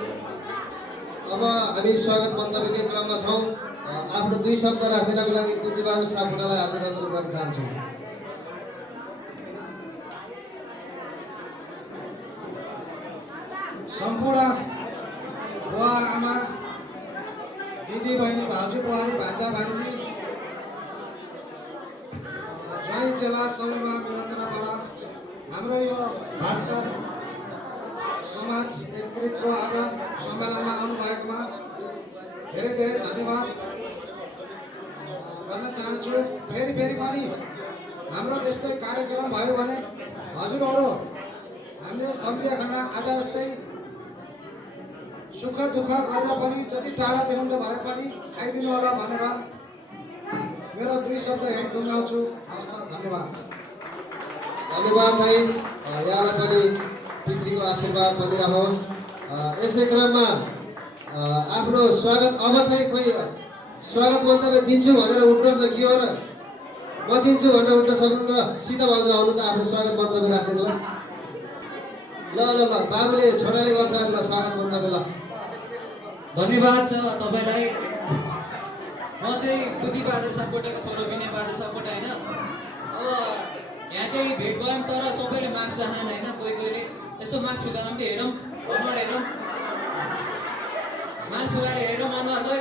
अब हामी स्वागत मन्तव्यकै क्रममा छौँ। आफ्नो 2 शब्द राखिदिनको लागि कुन्तीबहादुर सापकोटालाई हार्दिक अनुरोध गर्न चाहन्छु। सम्पूर्ण बुवा आमा दिदी बहिनी भाउजू बुहारी भान्जा भान्जी ज्वाइँ चेला सबैमा मेरो तर्फबाट हाम्रो यो भास्कर समाज एकीकृतको आज सम्मेलनमा आउनुभएकोमा धेरै धेरै धन्यवाद गर्न चाहन्छु। फेरि पनि हाम्रो यस्तै कार्यक्रम भयो भने हजुरहरू हामीले सम्झिएखण्ड आज यस्तै सुख दुःख गरेर पनि जति टाढादेखि भए पनि आइदिनु होला भनेर मेरो 2 शब्द यहीँ टुङ्गाउँछु। हस्त धन्यवाद। धन्यवाद भाइ, यहाँलाई पनि पितृको आशीर्वाद बनिरहोस्। यसै क्रममा आफ्नो स्वागत अब चाहिँ कोही स्वागत मन्तव्य दिन्छु भनेर उठ्नुहोस् न, के हो र म दिन्छु भनेर उठ्न सक्नु र सीता भाउजू आउनु त आफ्नो स्वागत मन्तव्य राखिदिनु ल। ल ल ल बाबुले छोराले गर्छ ल स्वागत मन्तव्य। ल धन्यवाद छ तपाईँलाई। म चाहिँ कुन्तीबहादुर सापकोटाको छोरो विनय बहादुर सापकोटा होइन। अब यहाँ चाहिँ भेट भयौँ तर सबैले मास्क चाहन होइन, कोहीले यसो मास्क फुकाउनु पनि हेरौँ, अनुहार हेरौँ, मास्क फुकाएर हेरौँ अनुहारलाई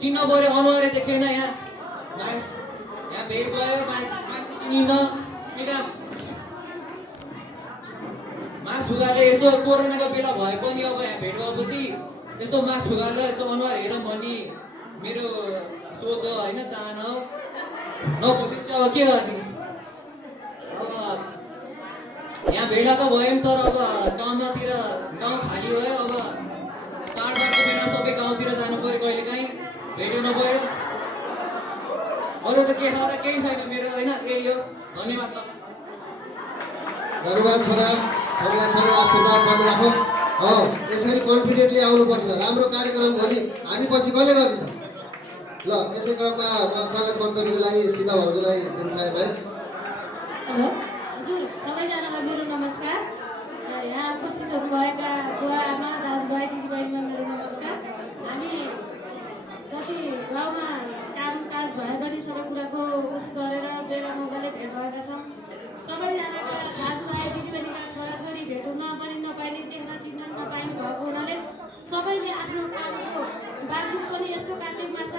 चिन्न पऱ्यो, अनुहारै देखेन यहाँ मास्क। यहाँ भेट भयो मान्छे चिनिन्न, मास्क फुकाएर यसो कोरोनाको बेला भए पनि अब यहाँ भेट भएपछि यसो मास्क फुकाएर यसो अनुहार हेरौँ भन्ने मेरो सोच हो होइन, चाहना हो। नभएपछि अब के गर्ने। अब यहाँ भेला त भयौँ तर अब गाउँतिर गाउँ खाली भयो। अब चाडबाडको बेला सबै गाउँतिर जानु पऱ्यो, कहिले काहीँ भेट्नु पऱ्यो। अरू त के छ र केही छैन मेरो होइन, यही हो। धन्यवाद। धन्यवाद छोरा, छोरालाई सधैँ आशीर्वाद बनिराखोस्। यसरी कन्फिडेन्टली आउनुपर्छ। राम्रो कार्यक्रम भोलि हामी पछि कहिले गर्ने त। ल यसै क्रममा म स्वागत मन्तव्यको लागि सीता भाउजूलाई दिन चाहे भाइ। हेलो हजुर, सबैजनालाई मेरो नमस्कार। यहाँ उपस्थित हुनुभएका बुवा आमा दाजुभाइ दिदीबहिनीमा मेरो नमस्कार। हामी जति गाउँमा कामकाज भए पनि सबै कुराको उस गरेर बेला मौकाले भेट भएका छौँ। सबैजनाका दाजुभाइ दिदीबहिनीका छोराछोरी भेट हुन पनि नपाइने, देख्न चिन्न नपाइने भएको हुनाले सबैले आफ्नो कामको बावजुद पनि यस्तो कार्तिक मास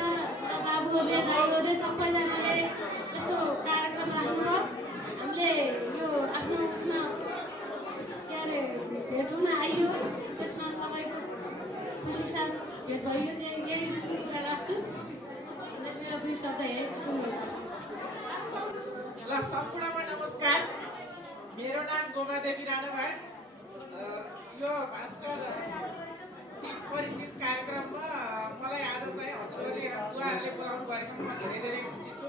भेट हुन आइयो, त्यसमा सबैको खुसी साथ भेट भयो। यही कुरा राख्छु। मेरो 2 शब्द यही टुङ्ग्याउँछु। ल सम्पूर्णमा नमस्कार। मेरो नाम गोमा देवी राणाभाट। यो भास्कर चित परिचित कार्यक्रममा मलाई आज चाहिँ हजुरहरूले बुवाहरूले बोलाउनु भएकोमा म धेरै खुसी छु।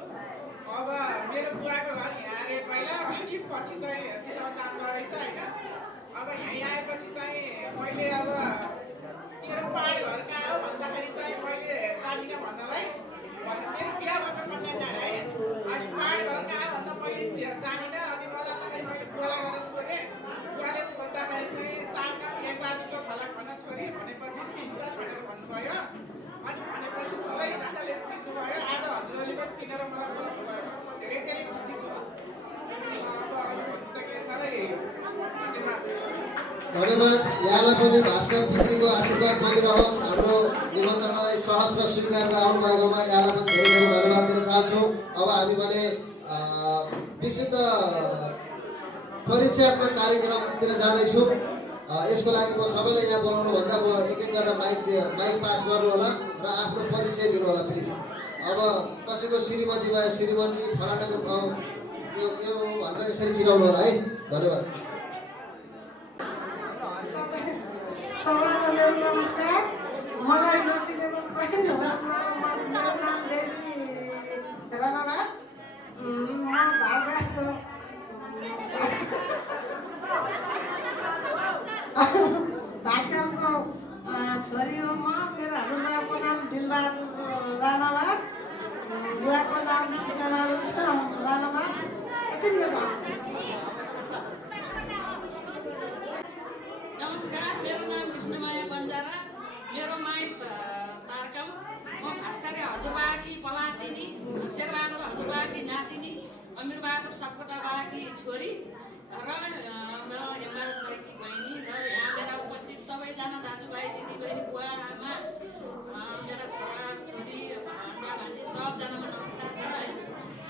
अब मेरो बुवाको घर यहाँ अरे पहिला अनि पछि चाहिँ चिनाउन जानु रहेछ होइन। अब यहाँ आएपछि चाहिँ मैले अब तेरो पहाड घर कहाँ हो भन्दाखेरि चाहिँ मैले जानिनँ भन्नलाई मेरो बिहा भएको कन्या जाने है। अनि पहाड घर कहाँ हो भन्दा मैले जानिनँ। अनि नजान्दाखेरि मैले बुवालाई गएर सोधेँ। बुवाले सोद्धाखेरि चाहिँ तालका एक बाजुको फलाक भन्न छोरी भनेपछि चिन्छ भनेर भन्नुभयो। अनि भनेपछि सबैजनाले चिन्नुभयो। आज हजुरहरूले पनि चिनेर मलाई बोलाउनु भयो। म धेरै खुसी छु। अब अरू भन्नु त के छ र। धन्यवाद। यहाँलाई पनि भास्कर पितृको आशीर्वाद बनिरहोस्। हाम्रो निमन्त्रणालाई सहस्र स्वीकार आउनुभएकोमा यहाँलाई पनि धेरै धन्यवाद दिन चाहन्छौँ। अब हामी भने विशुद्ध परिचयात्मक कार्यक्रमतिर जाँदैछौँ। यसको लागि म सबैलाई यहाँ बोलाउनुभन्दा म एक गरेर माइक पास गर्नु होला र आफ्नो परिचय दिनु होला प्लिज। अब कसैको श्रीमती भयो, श्रीमती फलानाको यो भनेर यसरी चिनाउनु होला है। धन्यवाद। सबैलाई मेरो नमस्कार। मलाई नचिनेको पनि मेरो नाम देवी राणाभाट। म भाषाको भास्करको छोरी हो म। मेरो हजुरबाको नाम दिलबहादुर राणाभाट, बुवाको नाम कृष्णबहादुर राणाभाट। यति मेरो नमस्कार, मेरो नाम कृष्णमाया बन्जारा। मेरो माइत तारकम। म भास्करे हजुरबाकी पलातिनी, शेरबहादुर हजुरबाकी नातिनी, अमिरबहादुर सापकोटाबाकी छोरी र म एमआर दाइकी बहिनी। र यहाँ मेरा उपस्थित सबैजना दाजुभाइ दिदीबहिनी बुवा आमा मेरा छोरा छोरी भान्जा भान्जी सबजनामा नमस्कार छ है।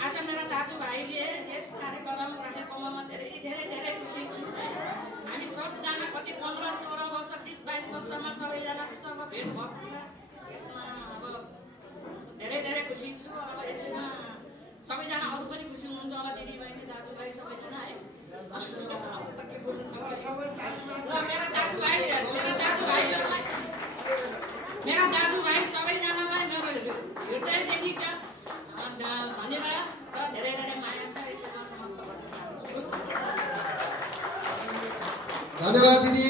आज मेरा दाजुभाइले यस कार्यक्रम राखेकोमा म धेरै खुसी छु है। हामी सबजना कति 15-16 वर्ष 20-22 वर्षमा सबैजनासँग भेट भएको छ। यसमा अब धेरै खुसी छु। अब यसैमा सबैजना अरू पनि खुसी हुनुहुन्छ होला, दिदीबहिनी दाजुभाइ सबैजना है। अब त के बोल्नु छ र मेरा दाजुभाइ सबैजनालाई मेरो हृदयदेखि धन्यवाद र धेरै माया छ। यसैमा समाप्त गर्न चाहन्छु। धन्यवाद दिदी।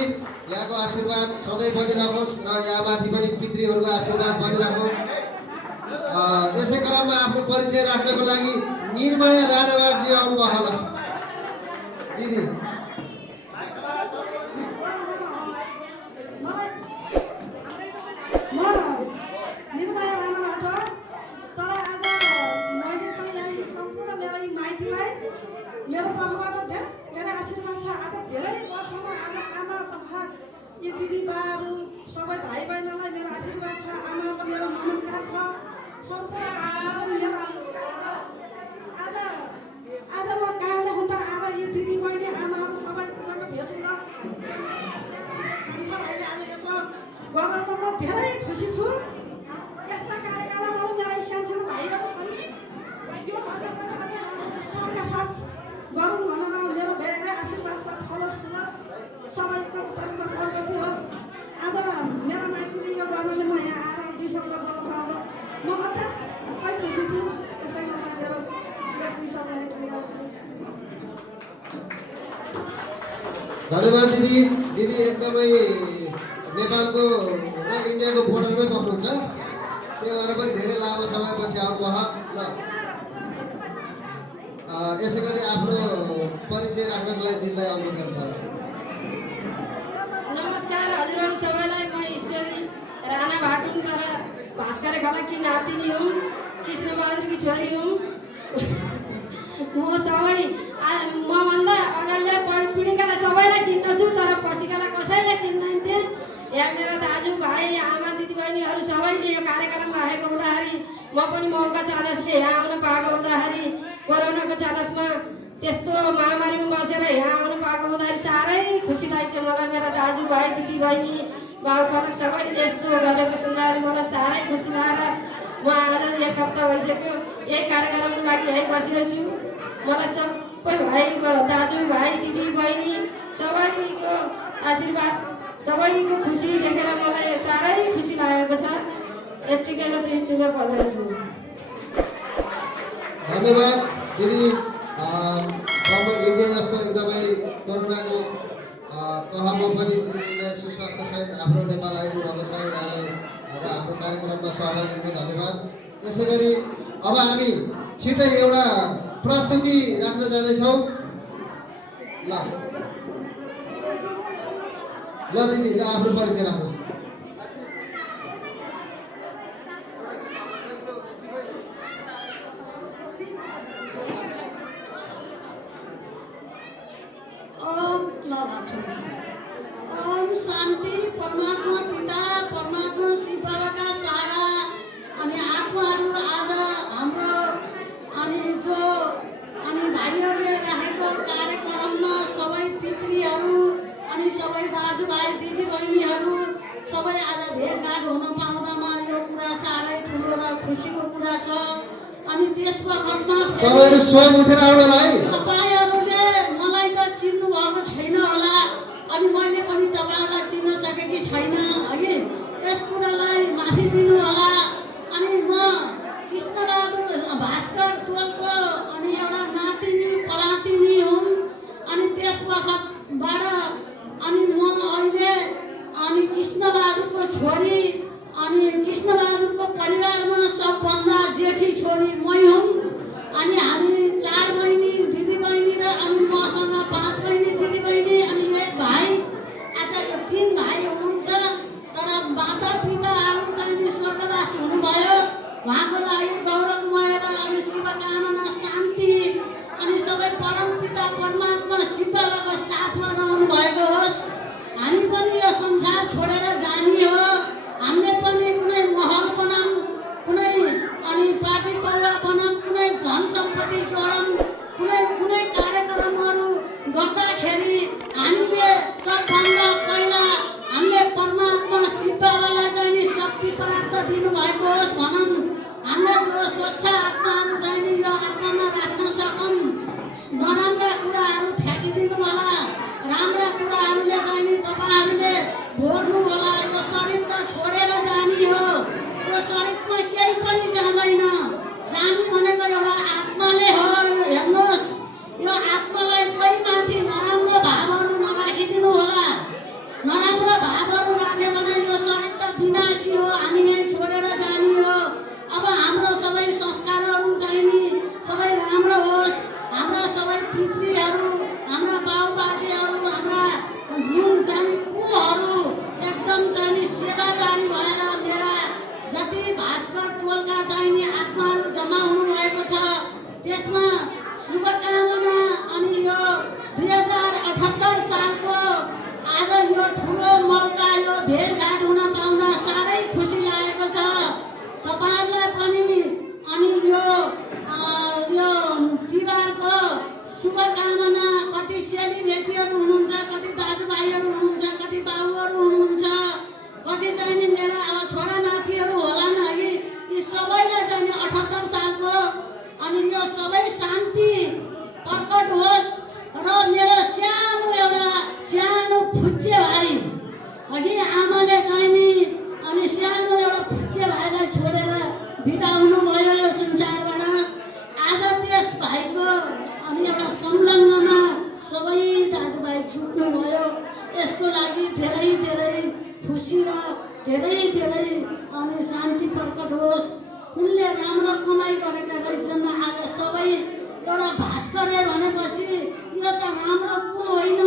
यहाँको आशीर्वाद सधैँ बनिरहोस् र यहाँमाथि पनि पितृहरूको आशीर्वाद बनिरहोस्। यसै क्रममा आफ्नो परिचय राख्नको लागि निर्मया राणाभाटजी आउनुभयो होला। दिदी निर्मया राणाभाट। तर आज मैले चाहिँ यहाँ सम्पूर्ण मेरो माइतीलाई मेरो तर्फबाट धेरै आशीर्वाद छ। आज धेरै वर्षमा आज आमा तथा यी दिदीबाहरू सबै भाइ बहिनीलाई मेरो आशीर्वाद छ। आमाको मेरो नमस्कार छ। सम्पूर्ण आमाको मेरो नमस्कार छ। आज म कहाँ जाउँदा आज यो दिदी बहिनी आमाहरू सबैसँग भेट हुँदा आज यत्रो गर्दा त म धेरै खुसी छु। यस्ता कार्यक्रमहरू मेरा सानसानो भाइहरू पनि यो भन्दा पनि उत्साहका साथ गरौँ भनेर मेरो धेरै आशीर्वाद छ। फलोस् फुलोस् सबैको उत्तर गर्दै होस्। आज मेरो माइतीले यो गर्नाले म यहाँ आएर 2 शब्द बोल्न पाउँदा म अत्यन्तै खुसी छु। यसैमा मेरो 1-2 शब्द टुङ्ग्याउँछु। धन्यवाद दिदी। दिदी एकदमै नेपालको र इन्डियाको बोर्डरमै बस्नुहुन्छ। त्यो भएर पनि धेरै लामो समयपछि आउनुभयो। ल यसै गरी आफ्नो परिचय राख्नको लागि दिदीलाई अनुरोध गर्न चाहन्छु। नमस्कार हजुरहरू सबैलाई। म ईश्वरी राणाभाट हुँ, तर भास्कर घरकी नातिनी हुँ, कृष्णबहादुरकी छोरी हुँ। म सबै मभन्दा अगाडिलाई पिँढीकालाई सबैलाई चिन्दछु, तर पछिकालाई कसैले चिन्दैनथे। यहाँ मेरा दाजुभाइ आमा दिदीबहिनीहरू सबैले यो कार्यक्रम राखेको हुँदाखेरि म पनि मौका चानसले यहाँ आउन पाएको हुँदाखेरि कोरोनाको चानसमा त्यस्तो महामारीमा बसेर यहाँ आउन पाएको हुँदाखेरि साह्रै खुसी लागि चाहिँ मलाई मेरा दाजुभाइ दिदीबहिनी बाबुआमा सबैले यस्तो गरेको सुन्दाखेरि मलाई साह्रै खुसी लागेर म आज 1 हप्ता भइसक्यो यही कार्यक्रमको लागि यहीँ बसेको छु। मलाई सबै भाइ दाजुभाइ दिदीबहिनी सबैको आशीर्वाद सबैको खुसी देखेर मलाई साह्रै खुसी लागेको छ। यत्तिकैमा दुई टुङ्गो पर्दैछु। धन्यवाद दिदी। इन्डिया जस्तो एकदमै कोरोनाको कहरमा पनि दिदीले सुस्वास्थ्य सहित आफ्नो नेपाल आइपुग्नु भएको छ। यहाँलाई र हाम्रो कार्यक्रममा सहभागी हुनु धन्यवाद। यसै गरी अब हामी छिट्टै एउटा प्रस्तुति राख्न जाँदैछौँ। ल दिदी ल आफ्नो परिचय राख्नुहोस्। ओम शान्ति परमात्मा पिता परमात्मा शिव बाबाका सारा अनि आत्माहरू आज हाम्रो अनि जो अनि भाइहरूले राखेको कार्यक्रममा सबै पितृहरू अनि सबै दाजुभाइ दिदीबहिनीहरू सबै आज भेटघाट हुन पाउँदामा यो कुरा साह्रै ठुलो र खुसीको कुरा छ। अनि त्यस वखतमा तपाईहरु स्वयं उठेर आउनु होला है। तपाईहरुले मलाई त चिन्नु भएको छैन होला अनि मैले पनि तपाईहरुलाई चिन्न सकेकी छैन है। यस कुरालाई माफी दिनु होला। अनि म कृष्णबहादुर भास्कर टोलको अनि एउटा नातिनी पलातिनी हुँ। अनि त्यस वखतबाट अनि म अहिले अनि कृष्णबहादुरको छोरी अनि कृष्णबहादुरको परिवारमा सबभन्दा जेठी छोरी मै हुँ। अनि हामी 4 बहिनी दिदीबहिनी र अनि मसँग 5 बहिनी दिदीबहिनी अनि 1 भाइ। आज यो 3 भाइ हुनुहुन्छ तर माता पिताहरू चाहिँ स्वर्गवासी हुनुभयो। उहाँको लागि गौरवमय र अनि शुभकामना शान्ति अनि सबै परमपिता परमात्मा शिव बाबाको साथमा रहनु भएको होस्। हामी पनि यो संसार छोडेर जाने हो। हामीले पनि कुनै महल बनाऊँ कुनै अनि पार्टी पौवा बनाऊँ कुनै धन सम्पत्ति जोडौँ कुनै कार्यक्रमहरू गर्दाखेरि हामीले सबभन्दा पहिला हामीले परमात्मा शिव बाबालाई चाहिँ शक्ति प्राप्त दिनुभएको होस् भनौँ। हामीले जो स्वच्छ आत्माहरू चाहिँ यो आत्मामा राख्न सकौँ। नराम्रा कुराहरू फ्याँकिदिनु होला। राम्रा कुराहरूले चाहिँ तपाईँहरूले भोर्नु होला। यो शरीर त छोडेर जाने हो। यो शरीरमा केही पनि जाँदैन। जाने भनेको एउटा आत्माले हो। हेर्नुहोस् यो आत्मालाई कोही माथि नराम्रो भावहरू नराखिदिनु होला। नराम्रो भावहरू राख्यो भने यो शरीर त विनाशी हो। हामी यहीँ छोडेर जाने हो। अब हाम्रो सबै संस्कारहरू चाहिँ नि सबै राम्रो होस्। हाम्रा सबै पितृहरू हाम्रा बाबुबाजेहरू हाम्रा जुन चाहिँ कुलहरू एकदम चाहिँ सेवादारी भएर मेरा जति भास्कर टोलका चाहिँ नि आत्माहरू जम्मा हुनुभएको छ त्यसमा शुभकामना। अनि यो 2078 सालको आज यो ठुलो मौका यो भेटघाट हुन पाउँदा साह्रै खुसी लागेको छ। तपाईँहरूलाई पनि अनि यो तिहारको शुभकामना। कति चेलीबेटीहरू हुनुहुन्छ कति दाजुभाइहरू हुनुहुन्छ कति बाबुहरू हुनुहुन्छ कति चाहिँ नि मेरा अब छोरा नातिहरू होलान् है। यी सबैलाई चाहिँ नि 78 सालको अनि यो सबै शान्ति प्रकट होस्। र मेरो सानो फुच्चे भाइ अघि आमाले चाहिँ नि अनि सानो एउटा फुच्चे भाइलाई छोडेर बिदा हुनुभयो यो संसारबाट। आज त्यस भाइको अनि एउटा संलग्नमा सबै दाजुभाइ छुट्नुभयो। यसको लागि धेरै धेरै खुसी र धेरै धेरै अनि शान्ति प्रकट होस्। उनले राम्रो कमाइ गरेका रहेछन्। आज सबै एउटा भास्करले भनेपछि यो त राम्रो कुल होइन।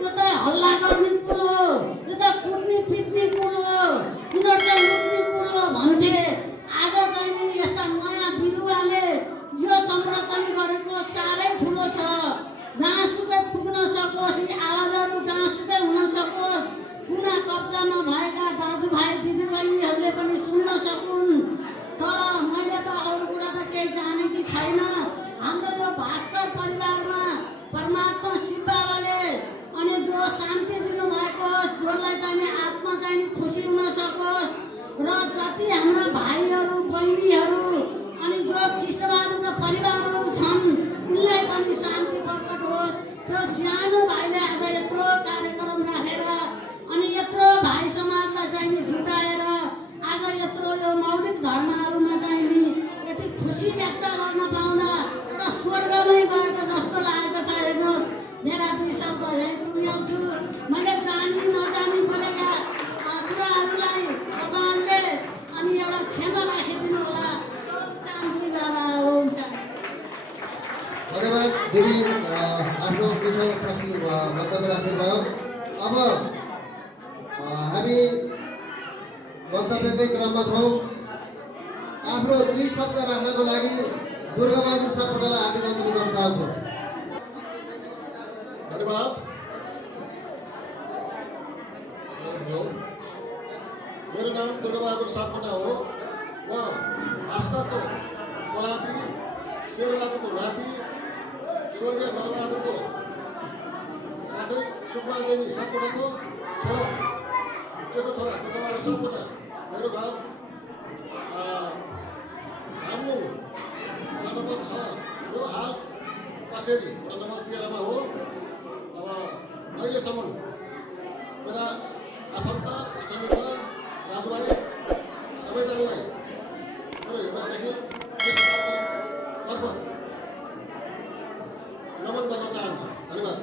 यो त हल्ला गर्ने कुल हो। यो त कुट्ने पिट्ने कुल हो। उनीहरू त लुट्ने कुल हो भन्थे। आज चाहिँ नि यस्ता नयाँ बिरुवाले यो संरक्षण गरेको साह्रै ठुलो छ। जहाँसुकै पुग्न सकोस् यी आवाजहरू जहाँसुकै हुन सकोस्। कुना कब्जामा भएका दाजुभाइ दिदीबहिनीहरूले पनि सुन्न सकुन्। तर मैले त अरू कुरा त केही जानेकी छैन। हाम्रो यो भास्कर परिवारमा परमात्मा शिव बाबाले अनि जो शान्ति आफ्नो प्रश्न मन्तव्य राख्नुभयो। अब हामी मन्तव्यकै क्रममा छौँ। आफ्नो 2 शब्द राख्नको लागि दुर्गाबहादुर सापकोटालाई हार्दिक अनुरोध गर्न चाहन्छु। धन्यवाद। मेरो नाम दुर्गाबहादुर सापकोटा हो। म भास्करको पलाती, शेरबहादुरको नाति, स्वर्गीय नरबहादुरको साथै सुब्बादेवी सापकोटाको छोरा, जेठो छोरा दुर्गाबहादुर सापकोटा। मेरो घर धामलुङ नम्बर 6 यो हाल कसेरी नम्बर 13 मा हो। अब अहिलेसम्म मेरा आफन्त, इष्टमित्र, दाजुभाइ सबैजनालाई मेरो हृदयदेखि तर्फ नमन गर्न चाहन्छु। धन्यवाद।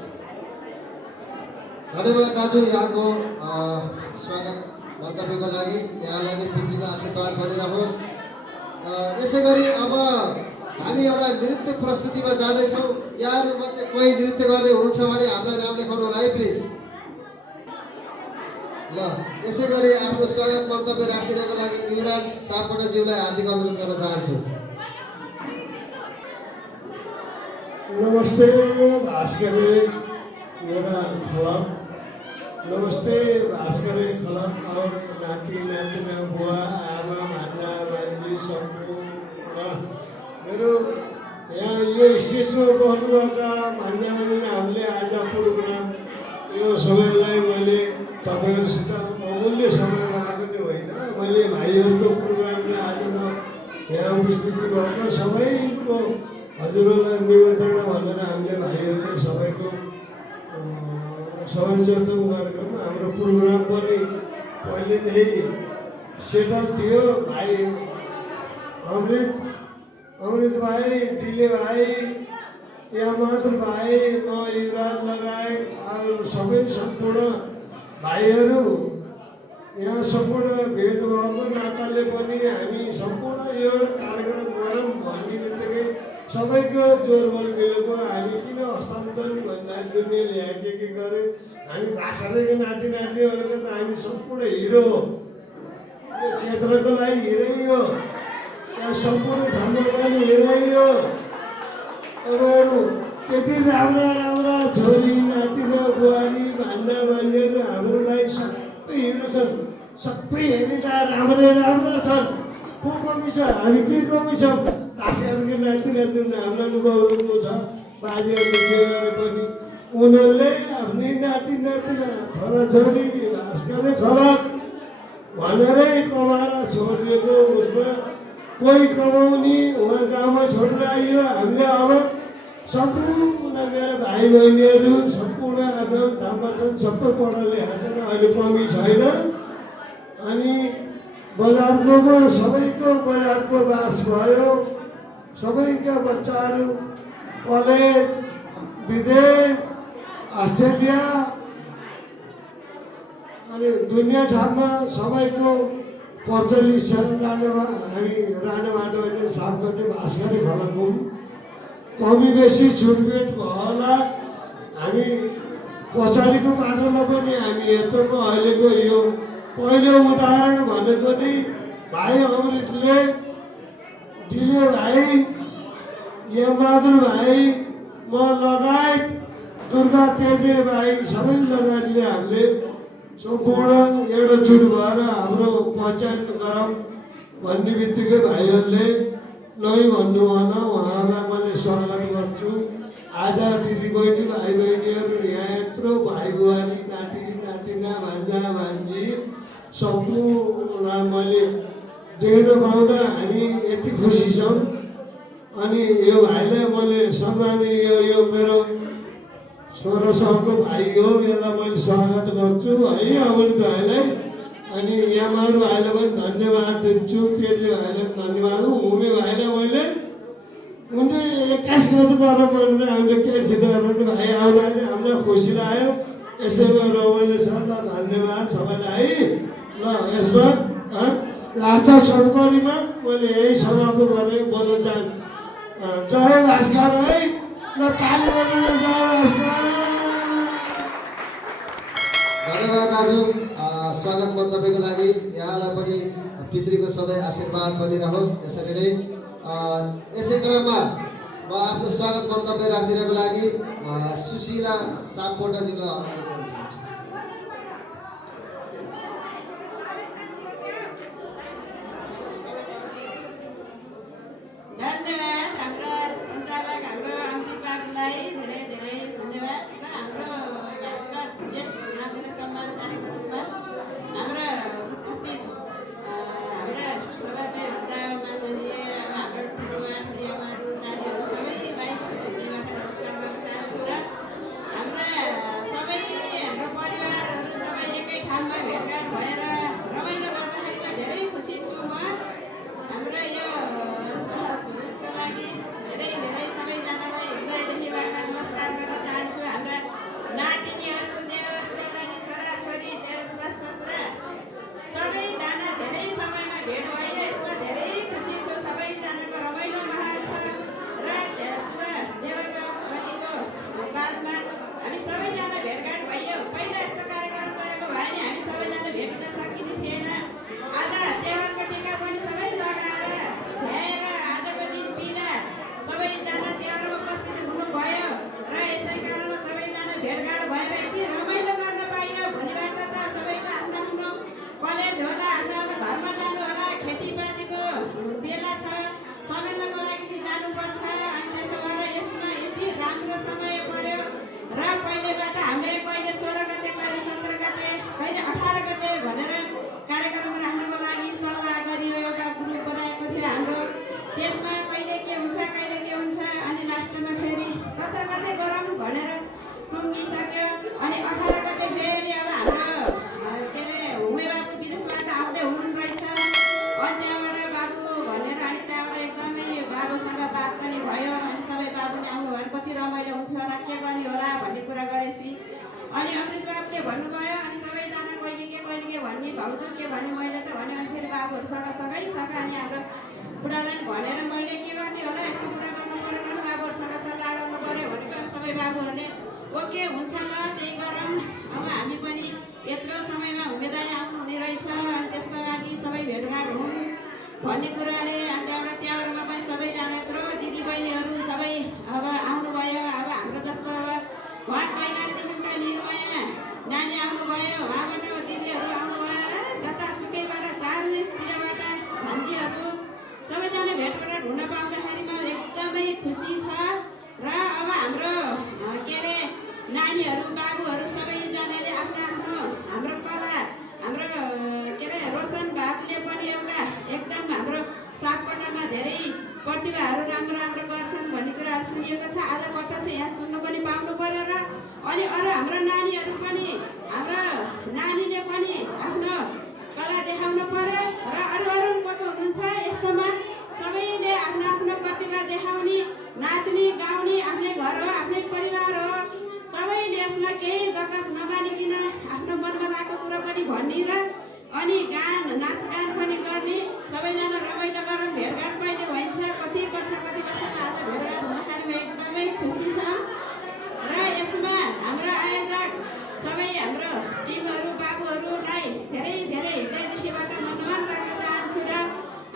धन्यवाद दाजु, यहाँको स्वागत मन्तव्यको लागि। यहाँलाई नै पितृको आशीर्वाद बनिरहोस्। यसै गरी अब हामी एउटा नृत्य प्रस्तुतिमा जाँदैछौँ। यहाँहरूमध्ये कोही नृत्य गर्ने हुनुहुन्छ भने हामीलाई नाम लेखाउनु होला है प्लिज। ल यसै गरी आफ्नो स्वागत मन्तव्य राखिदिनको लागि युवराज सापकोटाज्यूलाई हार्दिक अनुरोध गर्न चाहन्छु। नमस्ते भास्करे मेरा खलक, नमस्ते भास्करे खलक और नाति नातिना, बुवा आमा भान्जा भान्जी सम्पूर्ण मेरो यहाँ यो स्टेजमा बस्नुभएका भान्जा भान्जीले हामीले आज प्रोग्राम यो समयलाई मैले तपाईँहरूसित अमूल्य समय लगाएको नि होइन। मैले भाइहरूको प्रोग्रामले आज म यहाँ उपस्थित भएको सबैको हजुरहरूलाई निमन्त्रण भनेर हामीले भाइहरूले सबैको समय जतन गरेको हाम्रो प्रोग्राम पनि पहिलेदेखि सेटल थियो। भाइ अमृत भाइ, डिले भाइ, यामात्र भाइ, म युवराज लगायत अरू सबै सम्पूर्ण भाइहरू यहाँ सम्पूर्ण भेट भएको नाताले पनि हामी सम्पूर्ण यो एउटा कार्यक्रम गरौँ भन्ने बित्तिकै सबैको जोर बल मिलेको। हामी किन हस्तान्तरण भन्दा दुनियाँ ल्याएको के गऱ्यो। हामी भाषादेखि नाति नातिहरूको त हामी सम्पूर्ण हिरो हो, यो क्षेत्रको लागि हिरै हो, यहाँ सम्पूर्ण ठाउँमा पनि हिरै हो। अब अरू त्यति राम्रा राम्रा छोरी नातिना, बुहारी, भान्जा भान्जीहरू हाम्रो लागि सबै हिरो छन्। सबै हेरिँदा राम्रै राम्रा छन्। को कमी छ? हामी के कमी छौँ? भाषाहरूको नाति नातिना हामीलाई गौरवको छ। बाजेहरूले जे गरे पनि उनीहरूले आफ्नै नाति नातिना, छोराछोरी भास्करै खलक भनेरै कमाएर छोडिदिएको। उसमा कोही कमाउने उहाँ गाउँमा छोडेर आइयो। हामीले अब सम्पूर्ण मेरा भाइ बहिनीहरू सम्पूर्ण आफ्नो ठाउँमा छन्, सबै पढा लेखा छन्, अहिले कमी छैन। अनि बजारकोमा सबैको बजारको बास भयो। सबैका बच्चाहरू कलेज, विदेश, अस्ट्रेलिया अनि दुनियाँ ठाउँमा सबैको प्रचलित छ। हामी राणाबाट अहिले 7 गते भास्करै खलक हौँ। कमी बेसी छुटपेट भयो होला। हामी पछाडिको बाटोमा पनि हामी हेर्छौँ। अहिलेको यो पहिलो उदाहरण भनेको नि भाइ अमृतले, डिले भाइ, यमबहादुर भाइ, म लगायत दुर्गा तेजे भाइ सबै लगायतले हामीले सम्पूर्ण एकजुट भएर हाम्रो पहिचान गरौँ भन्ने बित्तिकै भाइहरूले नै भन्नु भन। उहाँहरूलाई मैले स्वागत गर्छु। आज दिदीबहिनी भाइ बहिनीहरू यहाँ यत्रो भाइ बुहारी, नाति नातिना, भान्जा भान्जी सम्पूर्ण मैले देख्न पाउँदा हामी यति खुसी छौँ। अनि यो भाइलाई मैले सम्मानीय यो मेरो 16 भाइ हो, यसलाई मैले स्वागत गर्छु है अमृत भाइलाई। अनि यहाँहरू भाइलाई पनि धन्यवाद दिन्छु, तेजे भाइलाई पनि धन्यवाद। हुमे भाइलाई मैले उनले 21 गते गरेर भनेर हामीले क्यान्सिल गरेर भाइ आउँदाखेरि हामीलाई खुसी लाग्यो। यसैमा रमाइलो छ। ल धन्यवाद सबैलाई है। ल यसमा लास्ट छोटकरीमा मैले यही समाप्त गरेर बोल्न चाहन्छु। जय भास्कर है। ल ताली बजाउनु, जय भास्कर। स्वागत मन्तव्यको लागि यहाँलाई पनि पितृको सधैँ आशीर्वाद बनिरहोस्। यसरी नै यसै क्रममा म आफ्नो स्वागत मन्तव्य राखिदिनको लागि सुशीला सापकोटाजीलाई अनुमति दिन चाहन्छु। धन्यवाद हाम्रा सञ्चालक हाम्रो अमृत बाबुलाई धेरै धेरै धन्यवाद र हाम्रो भास्कर ज्येष्ठ नागरिक सम्मान कार्यक्रममा हाम्रा उपस्थित हाम्रा सभापतिभन्दा माननीय हाम्रो ठुलोमा प्रियमाहरू दाजुहरू सबै भाइको हृदयबाट नमस्कार गर्न चाहन्छु र हाम्रा सबै हाम्रो परिवारहरू सबै एकै ठाउँमा भेटघाट भएर रमाइलो गर्दाखेरिमा धेरै खुसी छु म। हाम्रो यो उसको लागि धेरै धेरै सबैजनालाई हृदयदेखिबाट नमस्कार गर्न चाहन्छु। हाम्रा नातिनीहरू देवर देवरानी छोराछोरी ससुरा सबैजना धेरै समयमा भेट भयो। यसमा धेरै खुसी छु। सबैजनाको रमाइलो माहौल छ र त्यसमा देवकाको बादमा हामी सबैजना भेटघाट भइयो। पहिला यस्तो कार्यक्रम गरेको भए नि हामी सबैजना भेट हुन सकिने थिएन। आज देवरको टिका पनि सबै लगाएर भ्याएर आजको दिन बिदा सबैजना देवरमा उपस्थित हुनुभयो र यसै कारणमा सबैजना भेटघाट भएर यति रमाइलो गर्न पाइयो। भोलिबाट त सबैको आफ्नो आफ्नो कलेज होला, आफ्नो आफ्नो घरमा जानु होला, खेतीपातीको बेला छ, समेल्नको लागि जानुपर्छ। अनि त्यसो भएर यसमा यति राम्रो समय पर्यो र पहिलेबाट हामीले कहिले 16 गते, कहिले 17 गते, कहिले 18 गते भनेर कार्यक्रम राख्नको लागि सल्लाह गरियो। एउटा ग्रुप बनाएको थियो हाम्रो। त्यसमा कहिले के हुन्छ अनि लास्टमा फेरि 17 गते गरौँ भनेर टुङ्गिसक्यो। अनि 18 गते फेरि अब हाम्रो के अरे उमे बाबु विदेशबाट आउँदै हुनुहुरहेछ। अनि त्यहाँबाट बाबु भनेर अनि त्यहाँबाट एकदमै बाबुसँग बात पनि भयो। अनि सबै बाबु नि आउनु भयो, कति रमाइलो हुन्थ्यो होला, के गर्ने होला भन्ने कुरा गरेपछि अनि अमृत बाबुले भन्नुभयो। अनि सबैजना कहिले के भन्ने भाउजू के भन्ने मैले त भने। अनि फेरि बाबुहरूसँग सँगै अनि हाम्रो बुढालाई भनेर मैले के गर्ने होला, यस्तो कुरा गर्नु पऱ्यो भने बाबुहरूसँग सल्लाह गर्नु पऱ्यो भनेको। अनि सबै बाबुहरूले ओके हुन्छ ल त्यही गरौँ, अब हामी पनि यत्रो समयमा हुँदै आउनुहुने रहेछ, अनि त्यसको लागि सबै भेटघाट हौँ भन्ने कुराले। अनि त्यहाँबाट त्यहाँहरूमा पनि सबैजना यत्रो दिदीबहिनीहरू सबै अब आउनुभयो। अब हाम्रो जस्तो अब उहाँ कैलालीदेखिका निर्मया नानी आउनुभयो, उहाँबाट दिदीहरू आउनुभयो, जतासुकैबाट चारतिरबाट भान्जीहरू सबैजना भेटघाट हुन पाउँदाखेरिमा एकदमै खुसी छ। र अब हाम्रो के अरे नानीहरू बाबुहरू सबैजनाले आफ्नो आफ्नो हाम्रो कला हाम्रो के अरे रोशन बाबुले पनि एउटा एकदम हाम्रो सापकोटामा धेरै प्रतिभाहरू राम्रो राम्रो गर्छन् भन्ने कुराहरू सुनिएको छ। आजपल्ट चाहिँ यहाँ सुन्नु पनि पाउनु पर्यो र अनि अरू हाम्रो नानीहरू पनि हाम्रो नानीले पनि आफ्नो कला देखाउनु पर्यो र अरू को हुनुहुन्छ यस्तोमा सबैले आफ्नो आफ्नो प्रतिभा देखाउने, नाच्ने गाउने, आफ्नै घर हो, आफ्नै परिवार हो। सबैले यसमा केही दक्कस नमानिकन आफ्नो मनमा लागेको कुरा पनि भन्ने र अनि नाचगान पनि गर्ने। सबैजना रमाइलो गरौँ, भेटघाट कहिले भइन्छ, कति वर्षमा आज भेटघाट हुँदाखेरि एकदमै खुसी छ। र यसमा हाम्रो आयोजक सबै हाम्रो टिमहरू बाबुहरूलाई धेरै धेरै हृदयदेखिबाट म नमन गर्न चाहन्छु र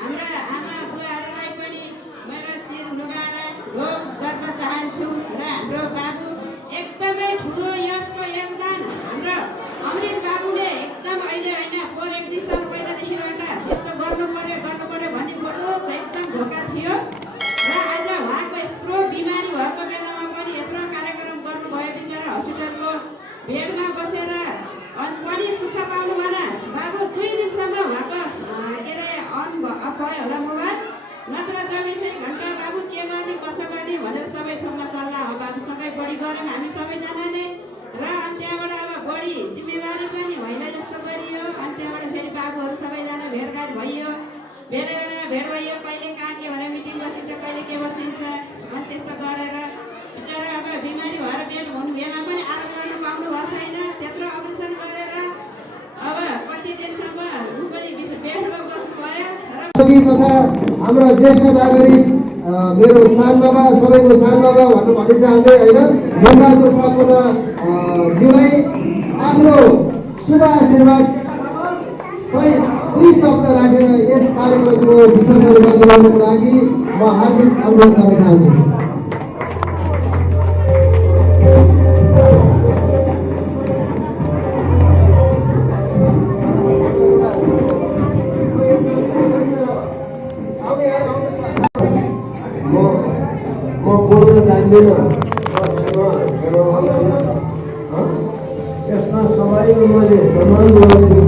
हाम्रा आमा बुवाहरूलाई पनि मेरो शिर लुगाएर ढोक गर्न चाहन्छु। र हाम्रो बाबु एकदमै ठुलो यसको योगदान हाम्रो अमृत बाबुले एकदम अहिले होइन 1-2 साल पहिलादेखिबाट यस्तो गर्नु पर्यो भन्ने बडो एकदम धोका थियो। र आज उहाँको यत्रो बिमारी भएको बेलामा पनि यत्रो कार्यक्रम गर्नुभयो। बिचरा हस्पिटलको बेडमा बसेर अनि पनि सुख पाउनु भएन। बाबु 2 दिनसम्म उहाँको के अरे अन भयो होला मोबाइल, नत्र 24 घन्टा बाबु के गर्ने कसो गर्ने भनेर सबै थोकमा सल्लाह बाबुसँगै बढी गरौँ हामी सबैजनाले। र अनि त्यहाँबाट अब बढी जिम्मेवारी पनि होइन जस्तो गरियो। अनि त्यहाँबाट फेरि बाबुहरू सबैजना भेटघाट भइयो, बेला बेला भेट भइयो। कहिले कहाँ के भनेर मिटिङ बसिन्छ, कहिले के बसिन्छ। अनि त्यस्तो गरेर बिचरा अब बिमारी भएर बेड हुनु बेला पनि आराम गर्न पाउनु भएको छैन। त्यत्रो अपरेसन गरेर अब कति दिनसम्म ऊ पनि बेडमा बस्नुभयो। तथा हाम्रो ज्येष्ठ नागरिक मेरो सानबाबा, सबैको सानबाबा भन्नु भन्ने चाहँदै होइन, मनबहादुर सापकोटा ज्यूलाई आफ्नो शुभ आशीर्वाद शब्द राखेर यस कार्यक्रमको विसर्जन गरिदिनुको लागि म हार्दिक अनुरोध गर्न चाहन्छु। म बोल्न जान्दिनँ, यसमा सबैको मैले सम्मान गर्छु,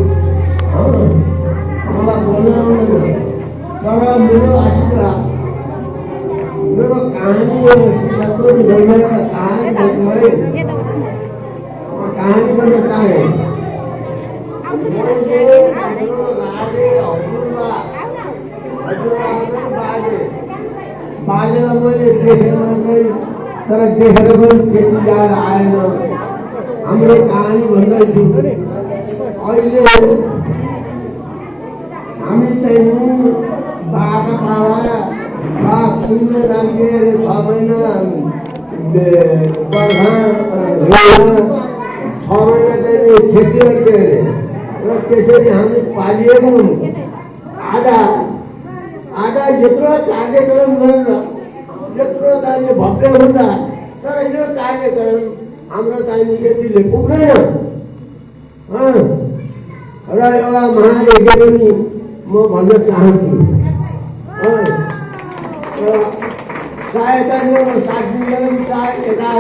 मलाई बोल्न आउँदैन। तर मेरो आशीर्वाद, मेरो कहानी कहानी भन्नु है, म कहानी भन्न चाहेँ। मैले मेरो राजे बाजेलाई मैले देखेर मात्रै, तर देखेर पनि त्यति याद आएन। हाम्रो कहानी भन्दैछु। अहिले हामी चाहिँ बाघा पाला बाघ कुहिने लाग्ने 6 महिना बर्खा 6 महिना चाहिँ खेती गर्थे अरे र त्यसरी हामी पालिएको हुँ। आधा यत्रो कार्यक्रम गरेर यत्रो चाहिँ भव्य हुँदा, तर यो कार्यक्रम हाम्रो चाहिँ यतिले पुग्दैन। र एउटा महायज्ञ पनि म भन्न चाहन्छु। चाहे चाहिँ 7 दिन गरौँ, चाहे 11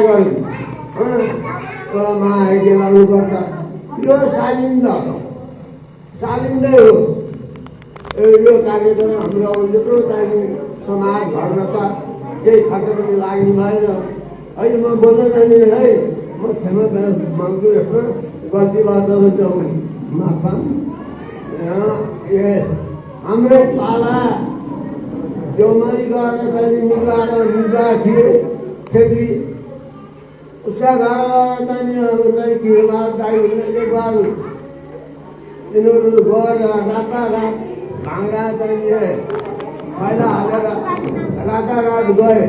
गरौँ, महायज्ञ गर्नुपर्छ। यो सालिँदै हो। यो कार्यक्रम हाम्रो यत्रो चाहिँ समाज घरमा त केही खर्च पनि लाग्नु भएन। अहिले म बोल्न जान्दिनँ है, म क्षमा माग्छु। यसमा गल्तीबाट माफ हाम्रै पाला देउमारी गएर चाहिँ मुगा थिए छेत्री, उसका घर चाहिँ किरमा दाई हुने एकबार यिनीहरू गएर रातारात भाँडा चाहिँ मैला हालेर रातारात गए।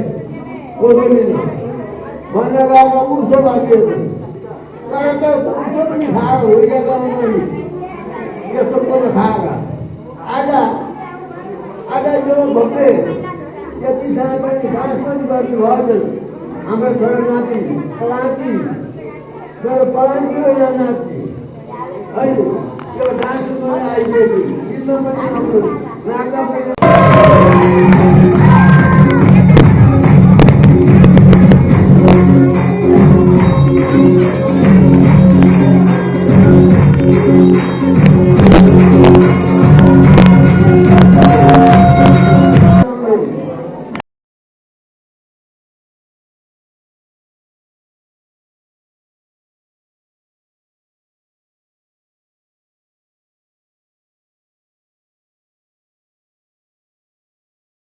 कोदोलिन भन्न गएर उर्सो बाँधिएको, तर त उर्सो पनि खाएर हुर्केका हुन्। यस्तो कोदो खाएका आज यो भव्य यतिसँग चाहिँ डान्स पनि गर्नु भएन। हाम्रो छोरा नाति पलान्ती, मेरो पलान्ती हो यहाँ नाति है। यो डान्स गर्न आइपुग्यो, गीतमा पनि आउनु नाच्दा पनि